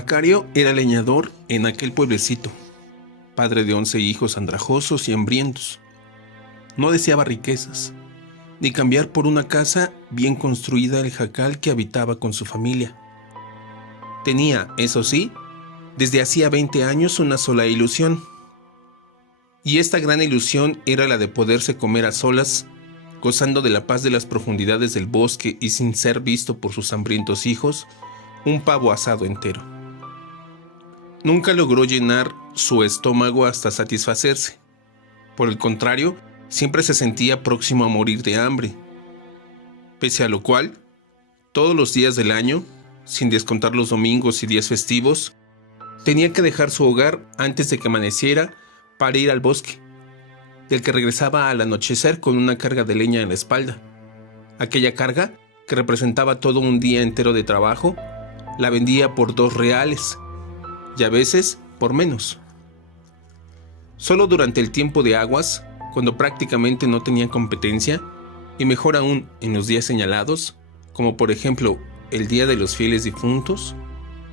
Macario era leñador en aquel pueblecito, padre de 11 hijos andrajosos y hambrientos. No deseaba riquezas, ni cambiar por una casa bien construida el jacal que habitaba con su familia. Tenía, eso sí, desde hacía 20 años una sola ilusión. Y esta gran ilusión era la de poderse comer a solas, gozando de la paz de las profundidades del bosque y sin ser visto por sus hambrientos hijos, un pavo asado entero. Nunca logró llenar su estómago hasta satisfacerse. Por el contrario, siempre se sentía próximo a morir de hambre. Pese a lo cual, todos los días del año, sin descontar los domingos y días festivos, tenía que dejar su hogar antes de que amaneciera para ir al bosque, del que regresaba al anochecer con una carga de leña en la espalda. Aquella carga, que representaba todo un día entero de trabajo, la vendía por 2 reales, y a veces por menos. Solo durante el tiempo de aguas, cuando prácticamente no tenía competencia, y mejor aún en los días señalados, como por ejemplo el Día de los Fieles Difuntos,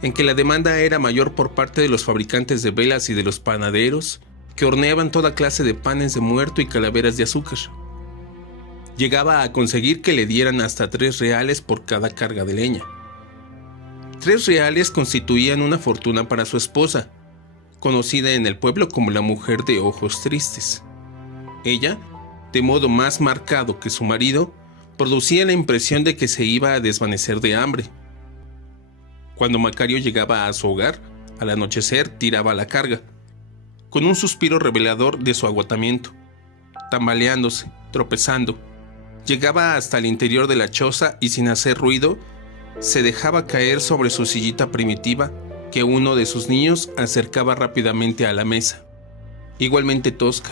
en que la demanda era mayor por parte de los fabricantes de velas y de los panaderos, que horneaban toda clase de panes de muerto y calaveras de azúcar. Llegaba a conseguir que le dieran hasta 3 reales por cada carga de leña. 3 reales constituían una fortuna para su esposa, conocida en el pueblo como la mujer de ojos tristes. Ella, de modo más marcado que su marido, producía la impresión de que se iba a desvanecer de hambre. Cuando Macario llegaba a su hogar, al anochecer tiraba la carga, con un suspiro revelador de su agotamiento. Tambaleándose, tropezando, llegaba hasta el interior de la choza y sin hacer ruido, se dejaba caer sobre su sillita primitiva que uno de sus niños acercaba rápidamente a la mesa, igualmente tosca,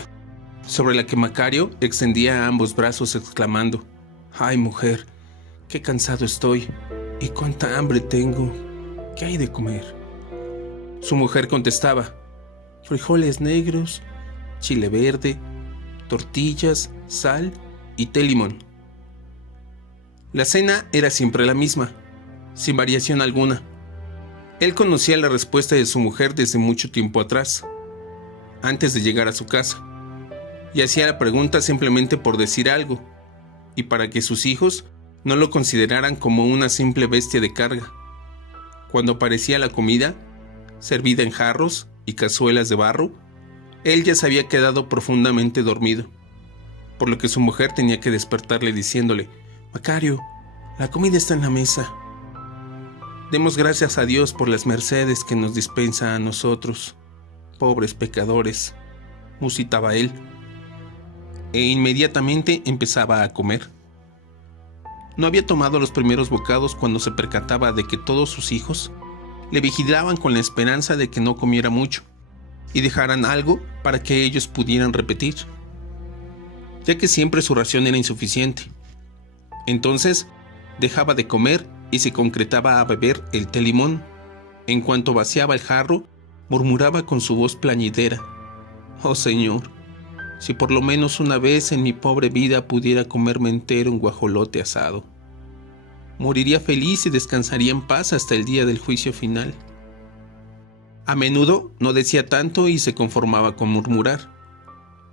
sobre la que Macario extendía ambos brazos exclamando: «Ay, mujer, qué cansado estoy y cuánta hambre tengo. ¿Qué hay de comer?». Su mujer contestaba: «Frijoles negros, chile verde, tortillas, sal y té limón». La cena era siempre la misma, sin variación alguna. Él conocía la respuesta de su mujer desde mucho tiempo atrás, antes de llegar a su casa, y hacía la pregunta simplemente por decir algo, y para que sus hijos no lo consideraran como una simple bestia de carga. Cuando aparecía la comida, servida en jarros y cazuelas de barro, él ya se había quedado profundamente dormido, por lo que su mujer tenía que despertarle diciéndole: «Macario, la comida está en la mesa. Demos gracias a Dios por las mercedes que nos dispensa a nosotros, pobres pecadores», musitaba él, e inmediatamente empezaba a comer. No había tomado los primeros bocados cuando se percataba de que todos sus hijos le vigilaban con la esperanza de que no comiera mucho y dejaran algo para que ellos pudieran repetir, ya que siempre su ración era insuficiente. Entonces dejaba de comer y se concretaba a beber el té limón. En cuanto vaciaba el jarro, murmuraba con su voz plañidera: «Oh Señor, si por lo menos una vez en mi pobre vida pudiera comerme entero un guajolote asado. Moriría feliz y descansaría en paz hasta el día del juicio final». A menudo no decía tanto y se conformaba con murmurar: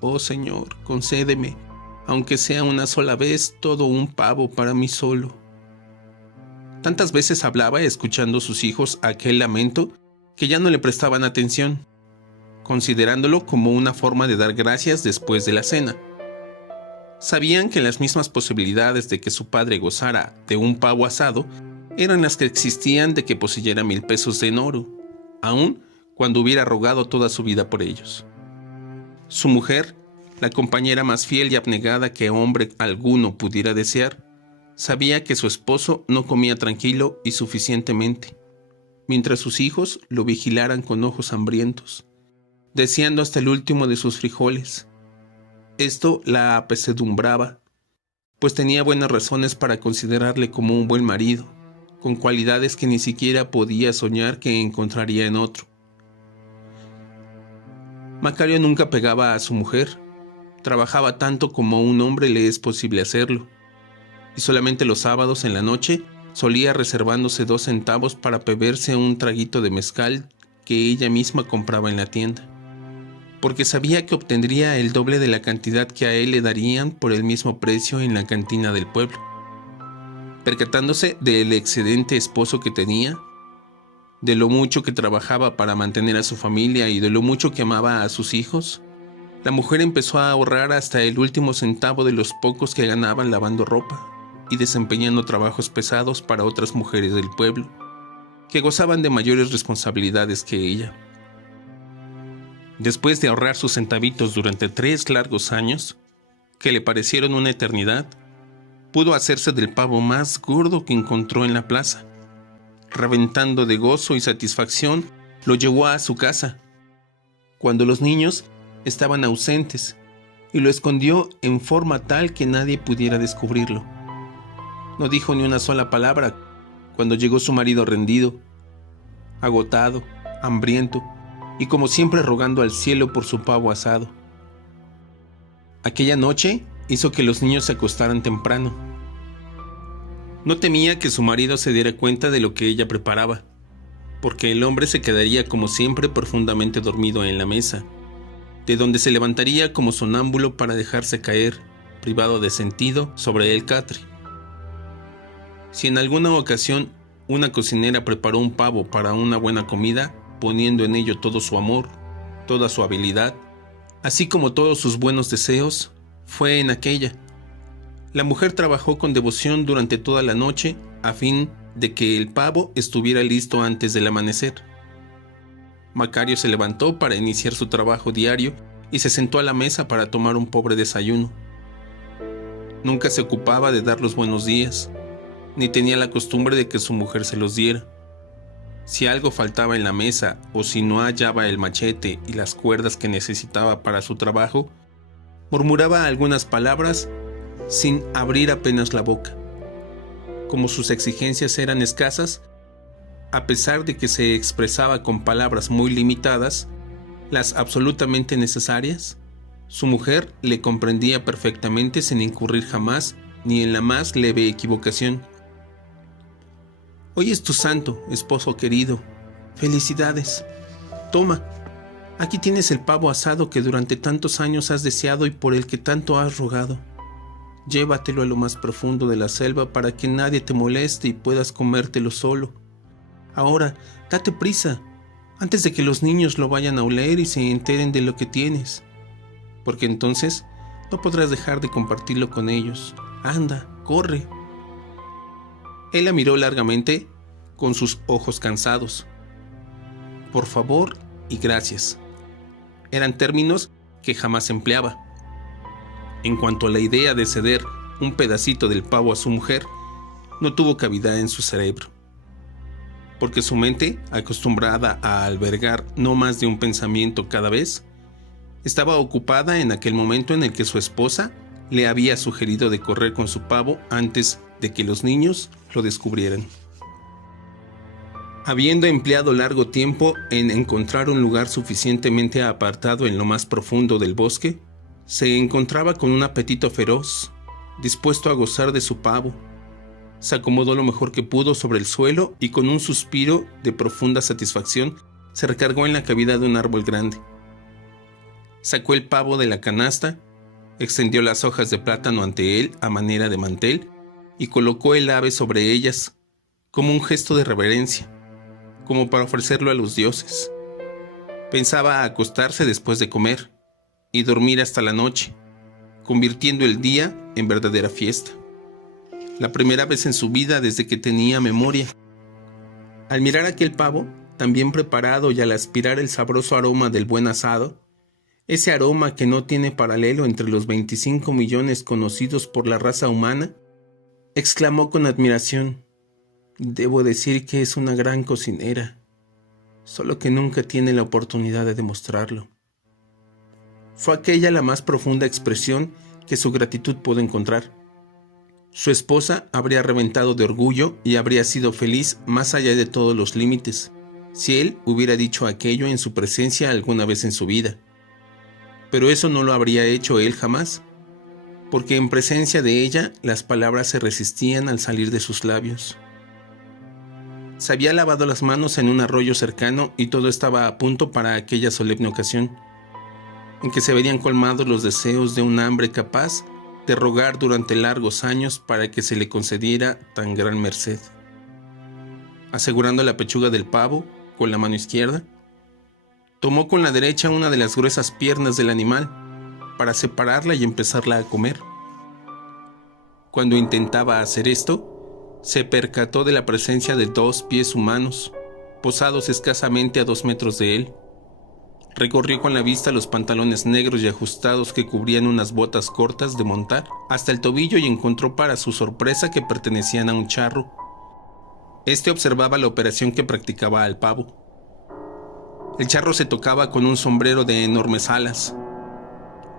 «Oh Señor, concédeme, aunque sea una sola vez, todo un pavo para mí solo». Tantas veces hablaba escuchando sus hijos aquel lamento que ya no le prestaban atención, considerándolo como una forma de dar gracias después de la cena. Sabían que las mismas posibilidades de que su padre gozara de un pavo asado eran las que existían de que poseyera 1000 pesos en oro, aun cuando hubiera rogado toda su vida por ellos. Su mujer, la compañera más fiel y abnegada que hombre alguno pudiera desear, sabía que su esposo no comía tranquilo y suficientemente, mientras sus hijos lo vigilaran con ojos hambrientos, deseando hasta el último de sus frijoles. Esto la apesadumbraba, pues tenía buenas razones para considerarle como un buen marido, con cualidades que ni siquiera podía soñar que encontraría en otro. Macario nunca pegaba a su mujer, trabajaba tanto como a un hombre le es posible hacerlo, y solamente los sábados en la noche solía reservándose 2 centavos para beberse un traguito de mezcal que ella misma compraba en la tienda, porque sabía que obtendría el doble de la cantidad que a él le darían por el mismo precio en la cantina del pueblo. Percatándose del excedente esposo que tenía, de lo mucho que trabajaba para mantener a su familia y de lo mucho que amaba a sus hijos, la mujer empezó a ahorrar hasta el último centavo de los pocos que ganaban lavando ropa y desempeñando trabajos pesados para otras mujeres del pueblo, que gozaban de mayores responsabilidades que ella. Después de ahorrar sus centavitos durante 3 largos años, que le parecieron una eternidad, pudo hacerse del pavo más gordo que encontró en la plaza. Reventando de gozo y satisfacción, lo llevó a su casa, cuando los niños estaban ausentes, y lo escondió en forma tal que nadie pudiera descubrirlo. No dijo ni una sola palabra cuando llegó su marido rendido, agotado, hambriento, y como siempre rogando al cielo por su pavo asado. Aquella noche hizo que los niños se acostaran temprano. No temía que su marido se diera cuenta de lo que ella preparaba, porque el hombre se quedaría como siempre profundamente dormido en la mesa, de donde se levantaría como sonámbulo para dejarse caer, privado de sentido, sobre el catre. Si en alguna ocasión una cocinera preparó un pavo para una buena comida, poniendo en ello todo su amor, toda su habilidad, así como todos sus buenos deseos, fue en aquella. La mujer trabajó con devoción durante toda la noche a fin de que el pavo estuviera listo antes del amanecer. Macario se levantó para iniciar su trabajo diario y se sentó a la mesa para tomar un pobre desayuno. Nunca se ocupaba de dar los buenos días, ni tenía la costumbre de que su mujer se los diera. Si algo faltaba en la mesa o si no hallaba el machete y las cuerdas que necesitaba para su trabajo, murmuraba algunas palabras sin abrir apenas la boca. Como sus exigencias eran escasas, a pesar de que se expresaba con palabras muy limitadas, las absolutamente necesarias, su mujer le comprendía perfectamente sin incurrir jamás ni en la más leve equivocación. Hoy es tu santo, esposo querido. Felicidades. Toma, aquí tienes el pavo asado que durante tantos años has deseado y por el que tanto has rogado. Llévatelo a lo más profundo de la selva para que nadie te moleste y puedas comértelo solo. Ahora, date prisa, antes de que los niños lo vayan a oler y se enteren de lo que tienes, porque entonces no podrás dejar de compartirlo con ellos. Anda, corre. Él la miró largamente con sus ojos cansados. Por favor y gracias eran términos que jamás empleaba. En cuanto a la idea de ceder un pedacito del pavo a su mujer, no tuvo cabida en su cerebro, porque su mente, acostumbrada a albergar no más de un pensamiento cada vez, estaba ocupada en aquel momento en el que su esposa le había sugerido de correr con su pavo antes de que los niños lo descubrieran. Habiendo empleado largo tiempo en encontrar un lugar suficientemente apartado en lo más profundo del bosque, se encontraba con un apetito feroz, dispuesto a gozar de su pavo. Se acomodó lo mejor que pudo sobre el suelo y con un suspiro de profunda satisfacción se recargó en la cavidad de un árbol grande. Sacó el pavo de la canasta, extendió las hojas de plátano ante él a manera de mantel y colocó el ave sobre ellas como un gesto de reverencia, como para ofrecerlo a los dioses. Pensaba acostarse después de comer y dormir hasta la noche, convirtiendo el día en verdadera fiesta. La primera vez en su vida desde que tenía memoria. Al mirar aquel pavo, tan bien preparado, y al aspirar el sabroso aroma del buen asado, ese aroma que no tiene paralelo entre los 25 millones conocidos por la raza humana, exclamó con admiración: debo decir que es una gran cocinera, solo que nunca tiene la oportunidad de demostrarlo. Fue aquella la más profunda expresión que su gratitud pudo encontrar. Su esposa habría reventado de orgullo y habría sido feliz más allá de todos los límites, si él hubiera dicho aquello en su presencia alguna vez en su vida. Pero eso no lo habría hecho él jamás, porque en presencia de ella las palabras se resistían al salir de sus labios. Se había lavado las manos en un arroyo cercano y todo estaba a punto para aquella solemne ocasión, en que se verían colmados los deseos de un hambre capaz de rogar durante largos años para que se le concediera tan gran merced. Asegurando la pechuga del pavo con la mano izquierda, tomó con la derecha una de las gruesas piernas del animal para separarla y empezarla a comer. Cuando intentaba hacer esto, se percató de la presencia de 2 pies humanos, posados escasamente a 2 metros de él. Recorrió con la vista los pantalones negros y ajustados que cubrían unas botas cortas de montar hasta el tobillo y encontró para su sorpresa que pertenecían a un charro. Este observaba la operación que practicaba al pavo. El charro se tocaba con un sombrero de enormes alas,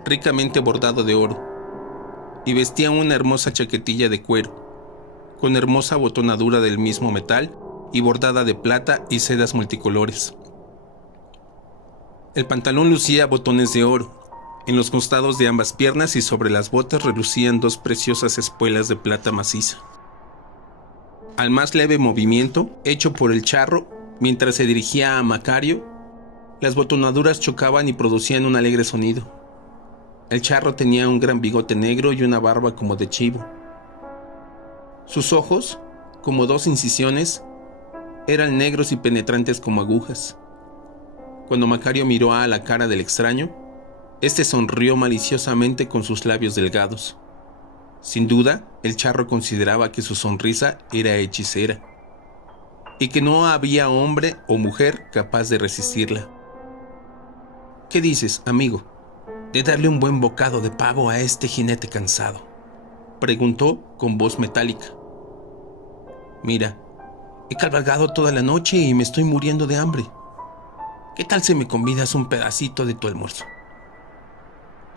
ricamente bordado de oro, y vestía una hermosa chaquetilla de cuero, con hermosa botonadura del mismo metal y bordada de plata y sedas multicolores. El pantalón lucía botones de oro. En los costados de ambas piernas y sobre las botas relucían 2 preciosas espuelas de plata maciza. Al más leve movimiento hecho por el charro, mientras se dirigía a Macario, las botonaduras chocaban y producían un alegre sonido. El charro tenía un gran bigote negro y una barba como de chivo. Sus ojos, como 2 incisiones, eran negros y penetrantes como agujas. Cuando Macario miró a la cara del extraño, este sonrió maliciosamente con sus labios delgados. Sin duda, el charro consideraba que su sonrisa era hechicera y que no había hombre o mujer capaz de resistirla. ¿Qué dices, amigo, de darle un buen bocado de pavo a este jinete cansado?, preguntó con voz metálica. Mira, he cabalgado toda la noche y me estoy muriendo de hambre. ¿Qué tal si me convidas un pedacito de tu almuerzo?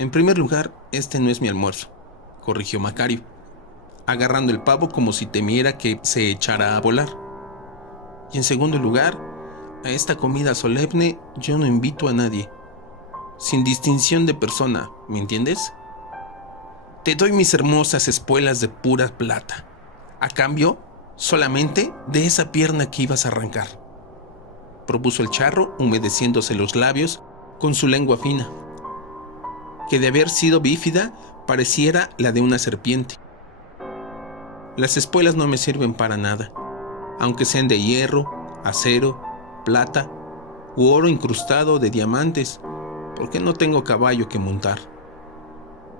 En primer lugar, este no es mi almuerzo, corrigió Macario, agarrando el pavo como si temiera que se echara a volar. Y en segundo lugar, a esta comida solemne yo no invito a nadie, sin distinción de persona, ¿me entiendes? Te doy mis hermosas espuelas de pura plata, a cambio solamente de esa pierna que ibas a arrancar, propuso el charro, humedeciéndose los labios con su lengua fina, que de haber sido bífida pareciera la de una serpiente. Las espuelas no me sirven para nada, aunque sean de hierro, acero, plata u oro incrustado de diamantes, porque no tengo caballo que montar.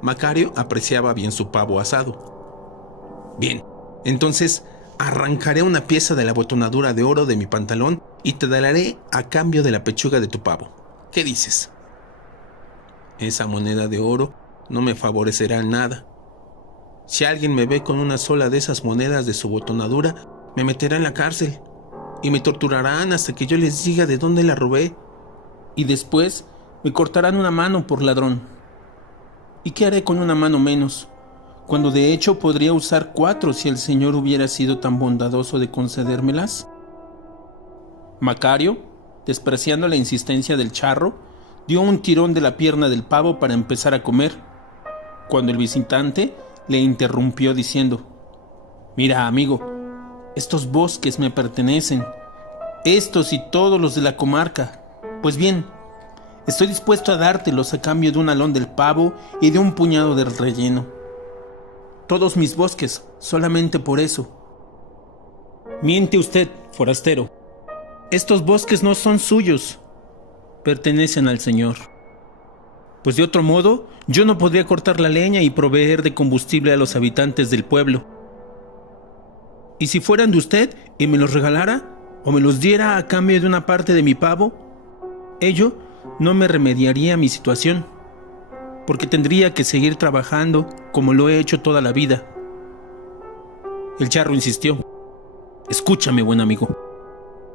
Macario apreciaba bien su pavo asado. Bien, entonces arrancaré una pieza de la botonadura de oro de mi pantalón y te daré a cambio de la pechuga de tu pavo. ¿Qué dices? Esa moneda de oro no me favorecerá en nada. Si alguien me ve con una sola de esas monedas de su botonadura, me meterá en la cárcel y me torturarán hasta que yo les diga de dónde la robé, y después me cortarán una mano por ladrón. ¿Y qué haré con una mano menos, cuando de hecho podría usar 4 si el señor hubiera sido tan bondadoso de concedérmelas? Macario, despreciando la insistencia del charro, dio un tirón de la pierna del pavo para empezar a comer, cuando el visitante le interrumpió diciendo: Mira, amigo, estos bosques me pertenecen, estos y todos los de la comarca. Pues bien, estoy dispuesto a dártelos a cambio de un alón del pavo y de un puñado del relleno. Todos mis bosques, solamente por eso. Miente usted, forastero. Estos bosques no son suyos, pertenecen al señor. Pues de otro modo, yo no podría cortar la leña y proveer de combustible a los habitantes del pueblo. Y si fueran de usted y me los regalara, o me los diera a cambio de una parte de mi pavo, ello no me remediaría mi situación, porque tendría que seguir trabajando como lo he hecho toda la vida. El charro insistió. Escúchame, buen amigo.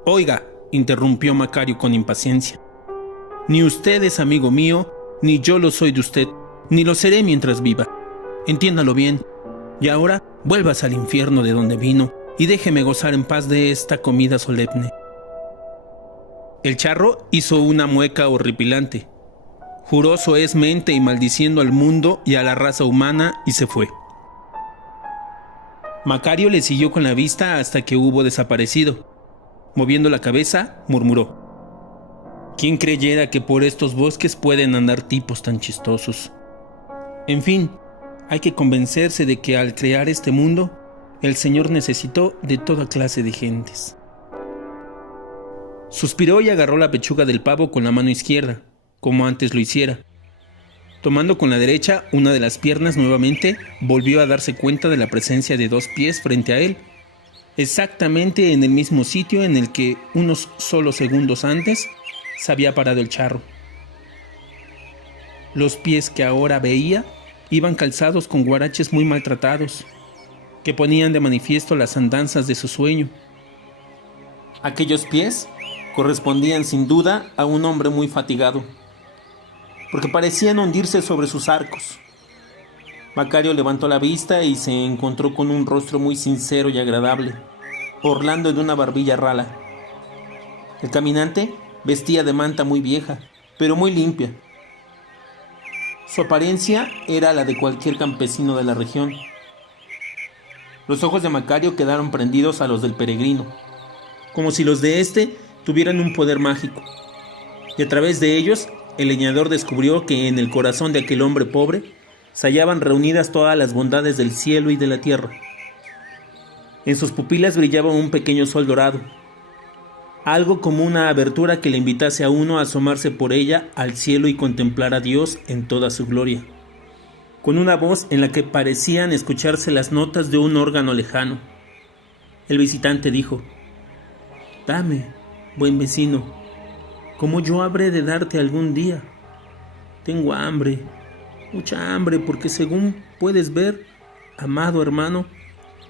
Oiga, interrumpió Macario con impaciencia. Ni usted es amigo mío, ni yo lo soy de usted, ni lo seré mientras viva. Entiéndalo bien. Y ahora vuelvas al infierno de donde vino y déjeme gozar en paz de esta comida solemne. El charro hizo una mueca horripilante. Juró soezmente y maldiciendo al mundo y a la raza humana y se fue. Macario le siguió con la vista hasta que hubo desaparecido, Moviendo la cabeza, murmuró: ¿Quién creyera que por estos bosques pueden andar tipos tan chistosos? En fin, hay que convencerse de que al crear este mundo, el Señor necesitó de toda clase de gentes. Suspiró y agarró la pechuga del pavo con la mano izquierda, como antes lo hiciera. Tomando con la derecha una de las piernas nuevamente, volvió a darse cuenta de la presencia de 2 pies frente a él, exactamente en el mismo sitio en el que unos solos segundos antes se había parado el charro. Los pies que ahora veía iban calzados con guaraches muy maltratados, que ponían de manifiesto las andanzas de su sueño. Aquellos pies correspondían sin duda a un hombre muy fatigado, porque parecían hundirse sobre sus arcos. Macario levantó la vista y se encontró con un rostro muy sincero y agradable, orlando de una barbilla rala. El caminante vestía de manta muy vieja, pero muy limpia. Su apariencia era la de cualquier campesino de la región. Los ojos de Macario quedaron prendidos a los del peregrino, como si los de éste tuvieran un poder mágico, y a través de ellos el leñador descubrió que en el corazón de aquel hombre pobre se hallaban reunidas todas las bondades del cielo y de la tierra. En sus pupilas brillaba un pequeño sol dorado, algo como una abertura que le invitase a uno a asomarse por ella al cielo y contemplar a Dios en toda su gloria, con una voz en la que parecían escucharse las notas de un órgano lejano. El visitante dijo: «Dame, buen vecino, ¿cómo yo habré de darte algún día? Tengo hambre, mucha hambre, porque según puedes ver, amado hermano,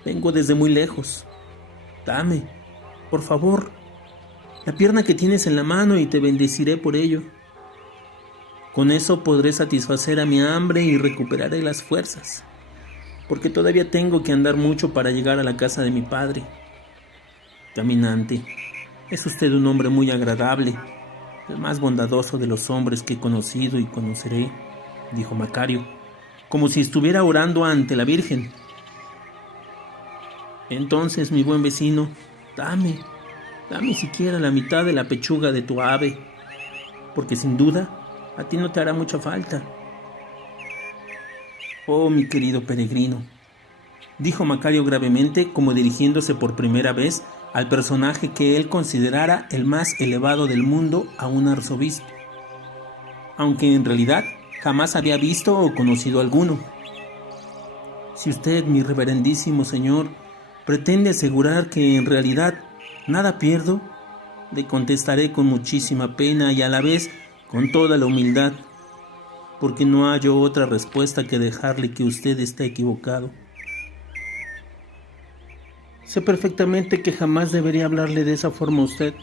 vengo desde muy lejos. Dame, por favor, la pierna que tienes en la mano y te bendeciré por ello. Con eso podré satisfacer a mi hambre y recuperaré las fuerzas, porque todavía tengo que andar mucho para llegar a la casa de mi padre. Caminante, es usted un hombre muy agradable, el más bondadoso de los hombres que he conocido y conoceré», dijo Macario, como si estuviera orando ante la Virgen. «Entonces, mi buen vecino, dame siquiera la mitad de la pechuga de tu ave, porque sin duda a ti no te hará mucha falta». «Oh, mi querido peregrino», dijo Macario gravemente, como dirigiéndose por primera vez al personaje que él considerara el más elevado del mundo, a un arzobispo, aunque en realidad jamás había visto o conocido alguno. «Si usted, mi reverendísimo señor, pretende asegurar que en realidad nada pierdo, le contestaré con muchísima pena y a la vez con toda la humildad, porque no hallo otra respuesta que dejarle que usted está equivocado. Sé perfectamente que jamás debería hablarle de esa forma a usted,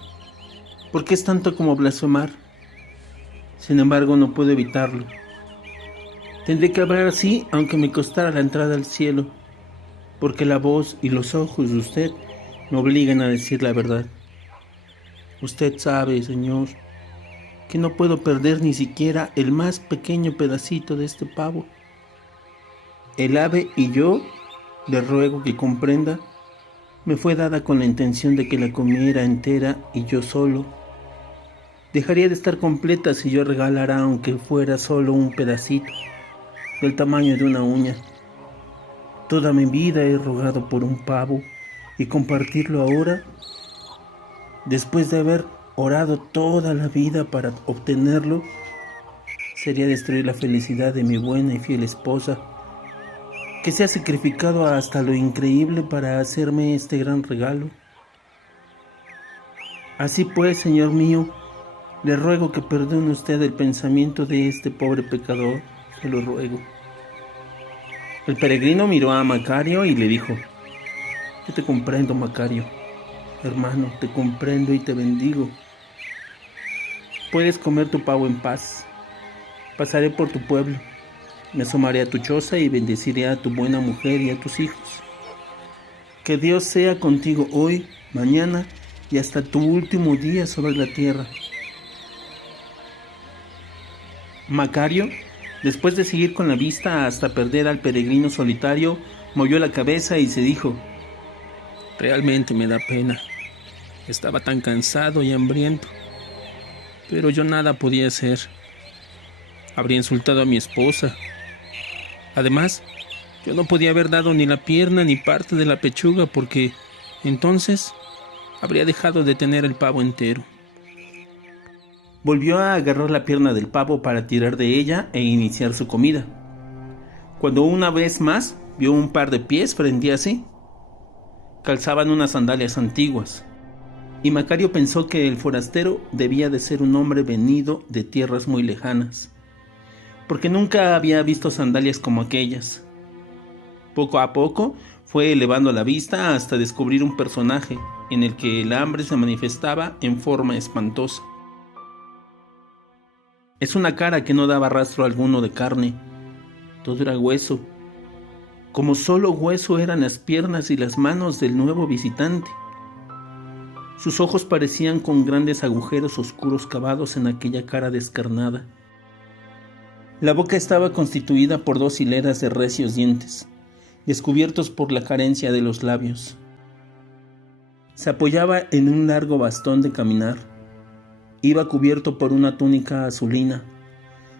porque es tanto como blasfemar. Sin embargo, no puedo evitarlo. Tendré que hablar así, aunque me costara la entrada al cielo, porque la voz y los ojos de usted me obligan a decir la verdad. Usted sabe, señor, que no puedo perder ni siquiera el más pequeño pedacito de este pavo. El ave y yo, le ruego que comprenda, me fue dada con la intención de que la comiera entera y yo solo. Dejaría de estar completa si yo regalara aunque fuera solo un pedacito, del tamaño de una uña. Toda mi vida he rogado por un pavo, y compartirlo ahora, después de haber orado toda la vida para obtenerlo, sería destruir la felicidad de mi buena y fiel esposa, que se ha sacrificado hasta lo increíble para hacerme este gran regalo. Así pues, señor mío, le ruego que perdone usted el pensamiento de este pobre pecador, se lo ruego». El peregrino miró a Macario y le dijo: «Yo te comprendo, Macario, hermano, te comprendo y te bendigo. Puedes comer tu pavo en paz. Pasaré por tu pueblo, me asomaré a tu choza y bendeciré a tu buena mujer y a tus hijos. Que Dios sea contigo hoy, mañana y hasta tu último día sobre la tierra». Macario, después de seguir con la vista hasta perder al peregrino solitario, movió la cabeza y se dijo: «Realmente me da pena. Estaba tan cansado y hambriento, pero yo nada podía hacer. Habría insultado a mi esposa. Además, yo no podía haber dado ni la pierna ni parte de la pechuga porque entonces habría dejado de tener el pavo entero. Volvió a agarrar la pierna del pavo para tirar de ella e iniciar su comida, cuando una vez más vio un par de pies frente a sí. Calzaban unas sandalias antiguas, y Macario pensó que el forastero debía de ser un hombre venido de tierras muy lejanas, porque nunca había visto sandalias como aquellas. Poco a poco fue elevando la vista hasta descubrir un personaje en el que el hambre se manifestaba en forma espantosa. Es una cara que no daba rastro alguno de carne, todo era hueso. Como solo hueso eran las piernas y las manos del nuevo visitante. Sus ojos parecían con grandes agujeros oscuros cavados en aquella cara descarnada. La boca estaba constituida por 2 hileras de recios dientes, descubiertos por la carencia de los labios. Se apoyaba en un largo bastón de caminar. Iba cubierto por una túnica azulina,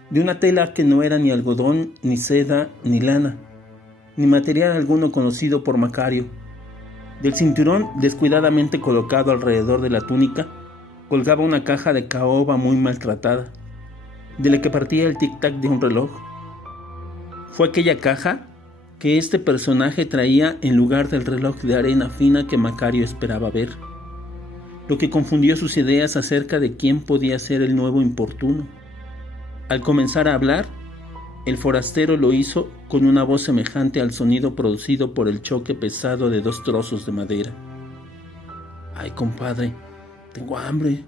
de una tela que no era ni algodón, ni seda, ni lana, ni material alguno conocido por Macario. Del cinturón, descuidadamente colocado alrededor de la túnica, colgaba una caja de caoba muy maltratada, de la que partía el tic-tac de un reloj. Fue aquella caja que este personaje traía en lugar del reloj de arena fina que Macario esperaba ver, lo que confundió sus ideas acerca de quién podía ser el nuevo importuno. Al comenzar a hablar, el forastero lo hizo con una voz semejante al sonido producido por el choque pesado de 2 trozos de madera. Ay, compadre, tengo hambre,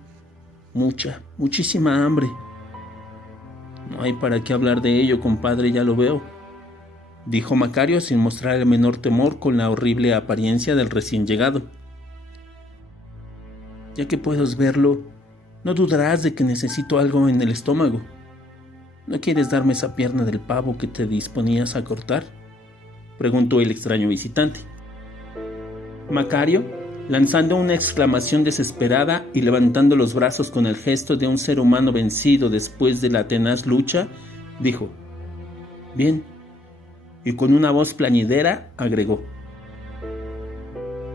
muchísima hambre. No hay para qué hablar de ello, compadre, ya lo veo, dijo Macario sin mostrar el menor temor con la horrible apariencia del recién llegado. Ya que puedes verlo, no dudarás de que necesito algo en el estómago. ¿No quieres darme esa pierna del pavo que te disponías a cortar?, preguntó el extraño visitante. Macario, lanzando una exclamación desesperada y levantando los brazos con el gesto de un ser humano vencido después de la tenaz lucha, dijo: «Bien», y con una voz plañidera agregó: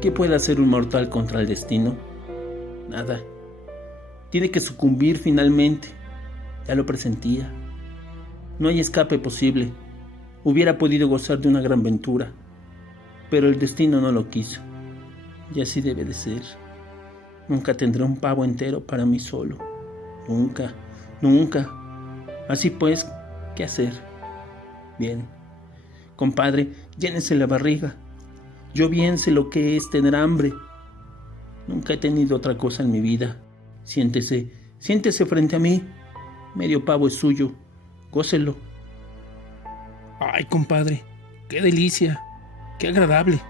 «¿Qué puede hacer un mortal contra el destino? Nada. Tiene que sucumbir finalmente. Ya lo presentía. No hay escape posible. Hubiera podido gozar de una gran ventura, pero el destino no lo quiso. Y así debe de ser. Nunca tendré un pavo entero para mí solo. Nunca, nunca. Así pues, ¿qué hacer? Bien, compadre, llénese la barriga. Yo bien sé lo que es tener hambre. Nunca he tenido otra cosa en mi vida. Siéntese frente a mí. Medio pavo es suyo. Gócelo». «Ay, compadre, qué delicia, qué agradable»,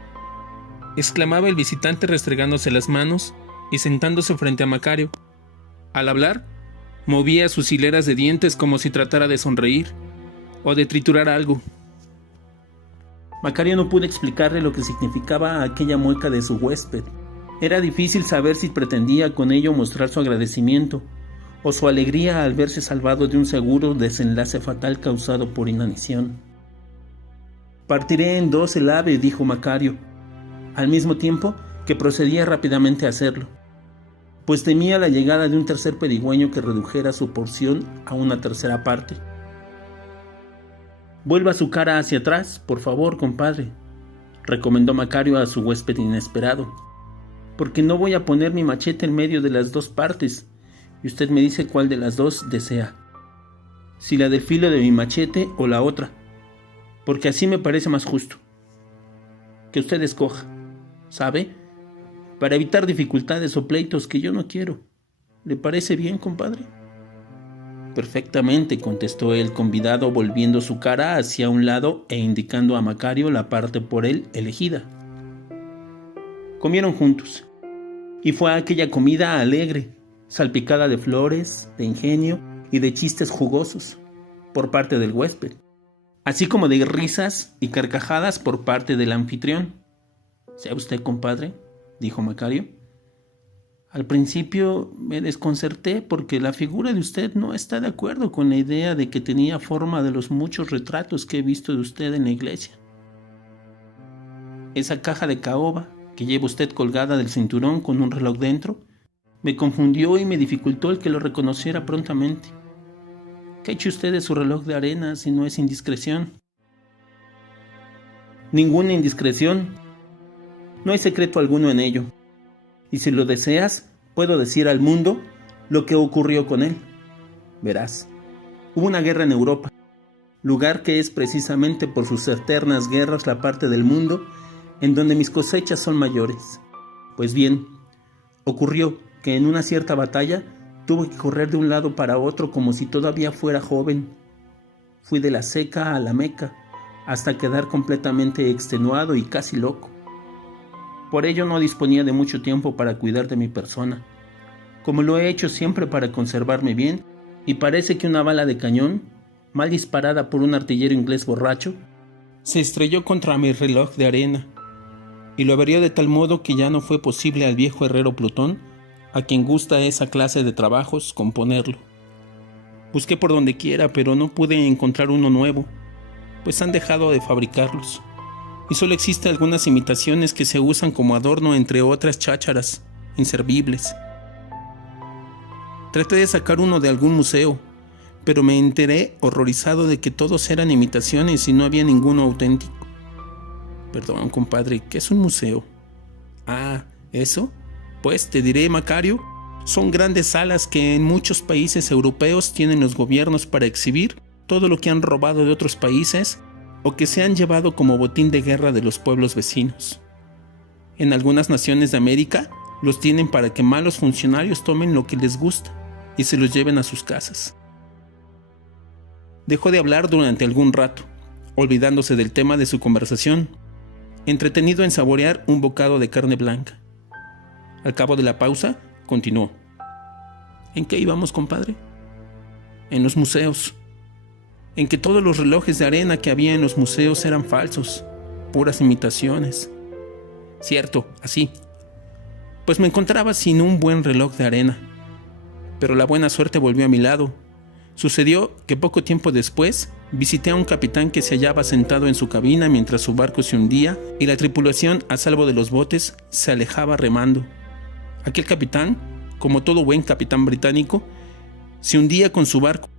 exclamaba el visitante restregándose las manos y sentándose frente a Macario. Al hablar, movía sus hileras de dientes como si tratara de sonreír o de triturar algo. Macario no pudo explicarle lo que significaba aquella mueca de su huésped. Era difícil saber si pretendía con ello mostrar su agradecimiento o su alegría al verse salvado de un seguro desenlace fatal causado por inanición. «Partiré en 2 el ave», dijo Macario, al mismo tiempo que procedía rápidamente a hacerlo, pues temía la llegada de un tercer pedigüeño que redujera su porción a una tercera parte. «Vuelva su cara hacia atrás, por favor, compadre», recomendó Macario a su huésped inesperado, «porque no voy a poner mi machete en medio de las 2 partes, y usted me dice cuál de las 2 desea, si la del filo de mi machete o la otra, porque así me parece más justo. Que usted escoja, ¿sabe? Para evitar dificultades o pleitos que yo no quiero. ¿Le parece bien, compadre?» «Perfectamente», contestó el convidado, volviendo su cara hacia un lado e indicando a Macario la parte por él elegida. Comieron juntos, y fue aquella comida alegre, salpicada de flores, de ingenio y de chistes jugosos por parte del huésped, así como de risas y carcajadas por parte del anfitrión. «¿Sea usted, compadre?», dijo Macario. Al principio me desconcerté porque la figura de usted no está de acuerdo con la idea de que tenía forma de los muchos retratos que he visto de usted en la iglesia. Esa caja de caoba que lleva usted colgada del cinturón con un reloj dentro me confundió y me dificultó el que lo reconociera prontamente. ¿Qué ha hecho usted de su reloj de arena si no es indiscreción? Ninguna indiscreción. No hay secreto alguno en ello. Y si lo deseas, puedo decir al mundo lo que ocurrió con él. Verás, hubo una guerra en Europa, lugar que es precisamente por sus eternas guerras la parte del mundo en donde mis cosechas son mayores. Pues bien, ocurrió que en una cierta batalla tuve que correr de un lado para otro como si todavía fuera joven. Fui de la Seca a la Meca, hasta quedar completamente extenuado y casi loco. Por ello no disponía de mucho tiempo para cuidar de mi persona, como lo he hecho siempre para conservarme bien, y parece que una bala de cañón, mal disparada por un artillero inglés borracho, se estrelló contra mi reloj de arena, y lo averió de tal modo que ya no fue posible al viejo herrero Plutón, a quien gusta esa clase de trabajos, componerlo. Busqué por donde quiera, pero no pude encontrar uno nuevo, pues han dejado de fabricarlos. Y solo existen algunas imitaciones que se usan como adorno entre otras chácharas, inservibles. Traté de sacar uno de algún museo, pero me enteré horrorizado de que todos eran imitaciones y no había ninguno auténtico. Perdón, compadre, ¿qué es un museo? Ah, ¿eso? Pues te diré, Macario, son grandes salas que en muchos países europeos tienen los gobiernos para exhibir todo lo que han robado de otros países o que se han llevado como botín de guerra de los pueblos vecinos. En algunas naciones de América los tienen para que malos funcionarios tomen lo que les gusta y se los lleven a sus casas. Dejó de hablar durante algún rato, olvidándose del tema de su conversación, entretenido en saborear un bocado de carne blanca. Al cabo de la pausa, continuó. ¿En qué íbamos, compadre? En los museos. En que todos los relojes de arena que había en los museos eran falsos, puras imitaciones. Cierto, así. Pues me encontraba sin un buen reloj de arena. Pero la buena suerte volvió a mi lado. Sucedió que poco tiempo después visité a un capitán que se hallaba sentado en su cabina mientras su barco se hundía y la tripulación, a salvo de los botes, se alejaba remando. Aquel capitán, como todo buen capitán británico, se hundía con su barco,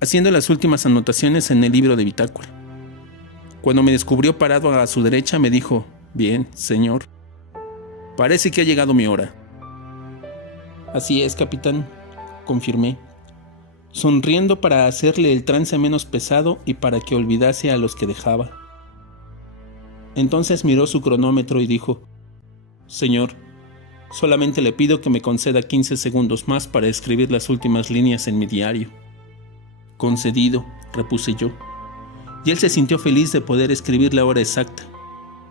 haciendo las últimas anotaciones en el libro de bitácora. Cuando me descubrió parado a su derecha, me dijo: «Bien, señor, parece que ha llegado mi hora». «Así es, capitán», confirmé, sonriendo para hacerle el trance menos pesado y para que olvidase a los que dejaba. Entonces miró su cronómetro y dijo: «Señor, solamente le pido que me conceda 15 segundos más para escribir las últimas líneas en mi diario». «Concedido», repuse yo, y él se sintió feliz de poder escribir la hora exacta,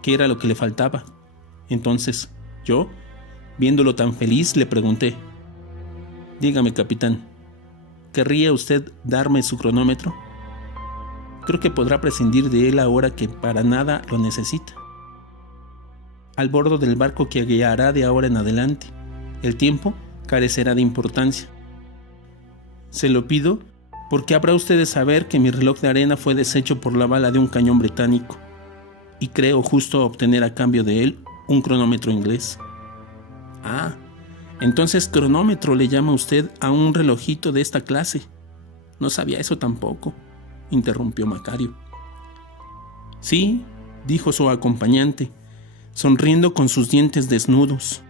que era lo que le faltaba. Entonces, yo, viéndolo tan feliz, le pregunté: «Dígame, capitán, ¿querría usted darme su cronómetro? Creo que podrá prescindir de él ahora que para nada lo necesita. Al bordo del barco que guiará de ahora en adelante, el tiempo carecerá de importancia. Se lo pido porque habrá usted de saber que mi reloj de arena fue deshecho por la bala de un cañón británico, y creo justo obtener a cambio de él un cronómetro inglés». «Ah, entonces cronómetro le llama usted a un relojito de esta clase. No sabía eso tampoco», interrumpió Macario. «Sí», dijo su acompañante, sonriendo con sus dientes desnudos.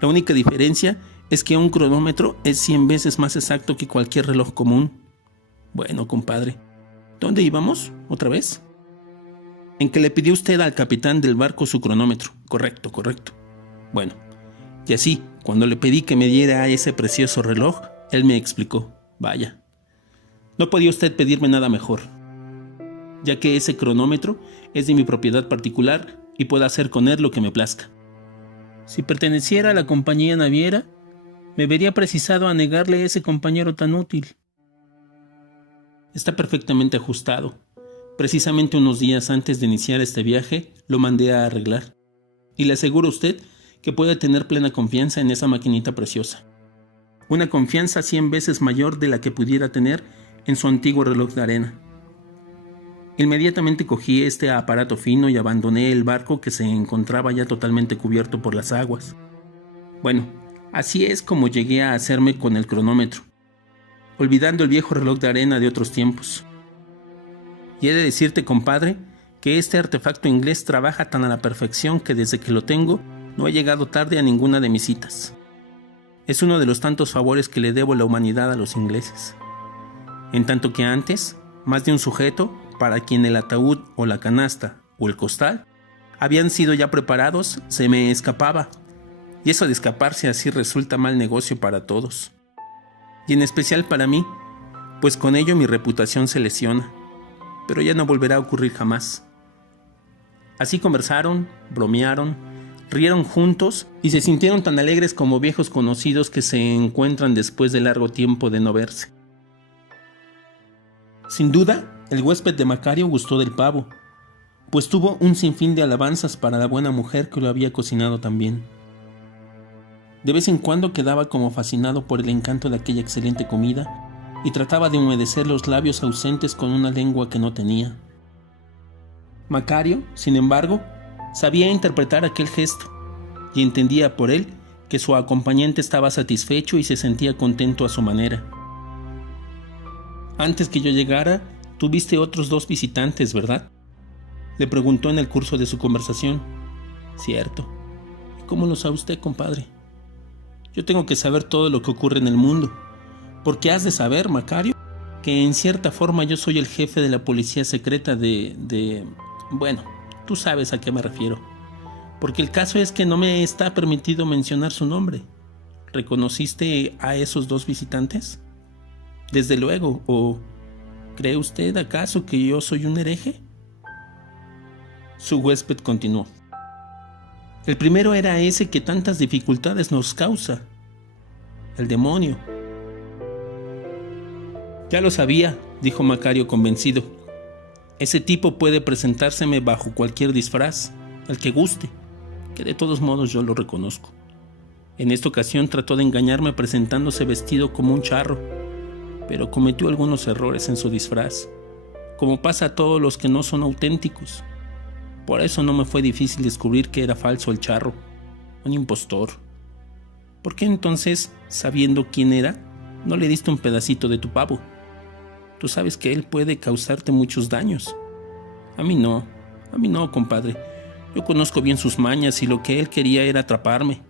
«La única diferencia es que un cronómetro es 100 veces más exacto que cualquier reloj común». «Bueno, compadre, ¿dónde íbamos? ¿Otra vez?» «En que le pidió usted al capitán del barco su cronómetro». Correcto. Bueno, y así, cuando le pedí que me diera ese precioso reloj, él me explicó: «Vaya, no podía usted pedirme nada mejor, ya que ese cronómetro es de mi propiedad particular y puedo hacer con él lo que me plazca. Si perteneciera a la compañía naviera, me vería precisado a negarle ese compañero tan útil. Está perfectamente ajustado. Precisamente unos días antes de iniciar este viaje, lo mandé a arreglar. Y le aseguro a usted que puede tener plena confianza en esa maquinita preciosa. Una confianza 100 veces mayor de la que pudiera tener en su antiguo reloj de arena. Inmediatamente cogí este aparato fino y abandoné el barco que se encontraba ya totalmente cubierto por las aguas. Bueno, así es como llegué a hacerme con el cronómetro, olvidando el viejo reloj de arena de otros tiempos. Y he de decirte, compadre, que este artefacto inglés trabaja tan a la perfección que desde que lo tengo no he llegado tarde a ninguna de mis citas. Es uno de los tantos favores que le debo la humanidad a los ingleses. En tanto que antes, más de un sujeto, para quien el ataúd o la canasta o el costal habían sido ya preparados, se me escapaba. Y eso de escaparse así resulta mal negocio para todos. Y en especial para mí, pues con ello mi reputación se lesiona. Pero ya no volverá a ocurrir jamás. Así conversaron, bromearon, rieron juntos y se sintieron tan alegres como viejos conocidos que se encuentran después de largo tiempo de no verse. Sin duda, el huésped de Macario gustó del pavo, pues tuvo un sinfín de alabanzas para la buena mujer que lo había cocinado tan bien. De vez en cuando quedaba como fascinado por el encanto de aquella excelente comida y trataba de humedecer los labios ausentes con una lengua que no tenía. Macario, sin embargo, sabía interpretar aquel gesto y entendía por él que su acompañante estaba satisfecho y se sentía contento a su manera. Antes que yo llegara, tuviste otros 2 visitantes, ¿verdad?, le preguntó en el curso de su conversación. Cierto. ¿Y cómo lo sabe usted, compadre? Yo tengo que saber todo lo que ocurre en el mundo, porque has de saber, Macario, que en cierta forma yo soy el jefe de la policía secreta Bueno, tú sabes a qué me refiero, porque el caso es que no me está permitido mencionar su nombre. ¿Reconociste a esos 2 visitantes? Desde luego. ¿O cree usted acaso que yo soy un hereje? Su huésped continuó. El primero era ese que tantas dificultades nos causa, el demonio. Ya lo sabía, dijo Macario convencido. Ese tipo puede presentárseme bajo cualquier disfraz, el que guste, que de todos modos yo lo reconozco. En esta ocasión trató de engañarme presentándose vestido como un charro, pero cometió algunos errores en su disfraz, como pasa a todos los que no son auténticos. Por eso no me fue difícil descubrir que era falso el charro, un impostor. ¿Por qué entonces, sabiendo quién era, no le diste un pedacito de tu pavo? Tú sabes que él puede causarte muchos daños. A mí no, compadre. Yo conozco bien sus mañas y lo que él quería era atraparme.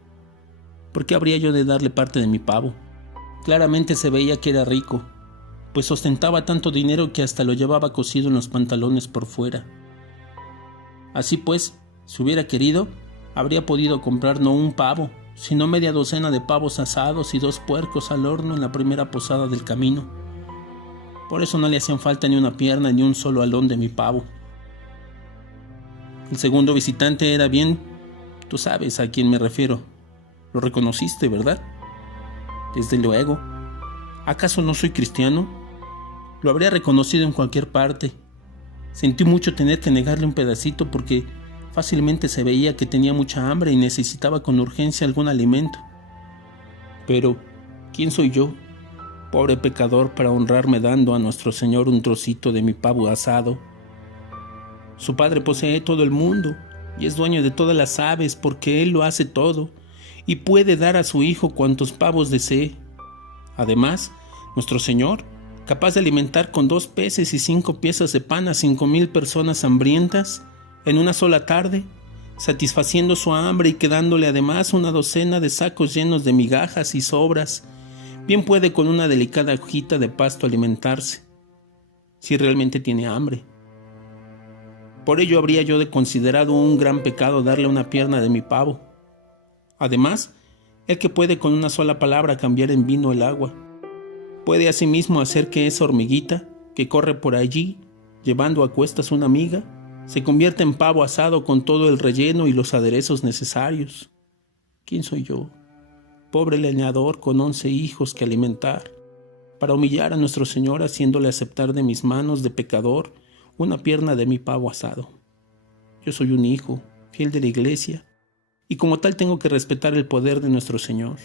¿Por qué habría yo de darle parte de mi pavo? Claramente se veía que era rico, pues ostentaba tanto dinero que hasta lo llevaba cosido en los pantalones por fuera. Así pues, si hubiera querido, habría podido comprar no un pavo, sino media docena de pavos asados y 2 puercos al horno en la primera posada del camino. Por eso no le hacían falta ni una pierna ni un solo alón de mi pavo. El segundo visitante era bien, tú sabes a quién me refiero. Lo reconociste, ¿verdad? Desde luego. ¿Acaso no soy cristiano? Lo habría reconocido en cualquier parte. Sentí mucho tener que negarle un pedacito porque fácilmente se veía que tenía mucha hambre y necesitaba con urgencia algún alimento. Pero, ¿quién soy yo, pobre pecador, para honrarme dando a nuestro Señor un trocito de mi pavo asado? Su padre posee todo el mundo y es dueño de todas las aves porque Él lo hace todo y puede dar a su hijo cuantos pavos desee. Además, nuestro Señor, capaz de alimentar con 2 peces y 5 piezas de pan a 5,000 personas hambrientas en una sola tarde, satisfaciendo su hambre y quedándole además una docena de sacos llenos de migajas y sobras, bien puede con una delicada hojita de pasto alimentarse, si realmente tiene hambre. Por ello habría yo de considerado un gran pecado darle una pierna de mi pavo. Además, el que puede con una sola palabra cambiar en vino el agua, puede asimismo hacer que esa hormiguita que corre por allí, llevando a cuestas una miga, se convierta en pavo asado con todo el relleno y los aderezos necesarios. ¿Quién soy yo, pobre leñador con 11 hijos que alimentar, para humillar a nuestro Señor haciéndole aceptar de mis manos de pecador una pierna de mi pavo asado? Yo soy un hijo, fiel de la iglesia, y como tal tengo que respetar el poder de nuestro Señor.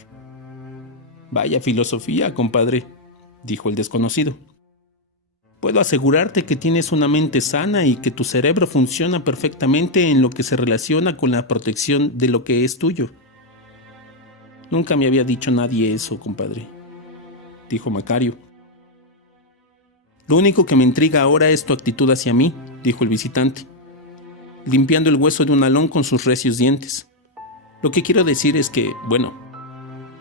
Vaya filosofía, compadre, dijo el desconocido. Puedo asegurarte que tienes una mente sana y que tu cerebro funciona perfectamente en lo que se relaciona con la protección de lo que es tuyo. Nunca me había dicho nadie eso, compadre, dijo Macario. Lo único que me intriga ahora es tu actitud hacia mí, dijo el visitante, limpiando el hueso de un alón con sus recios dientes. Lo que quiero decir es que, bueno,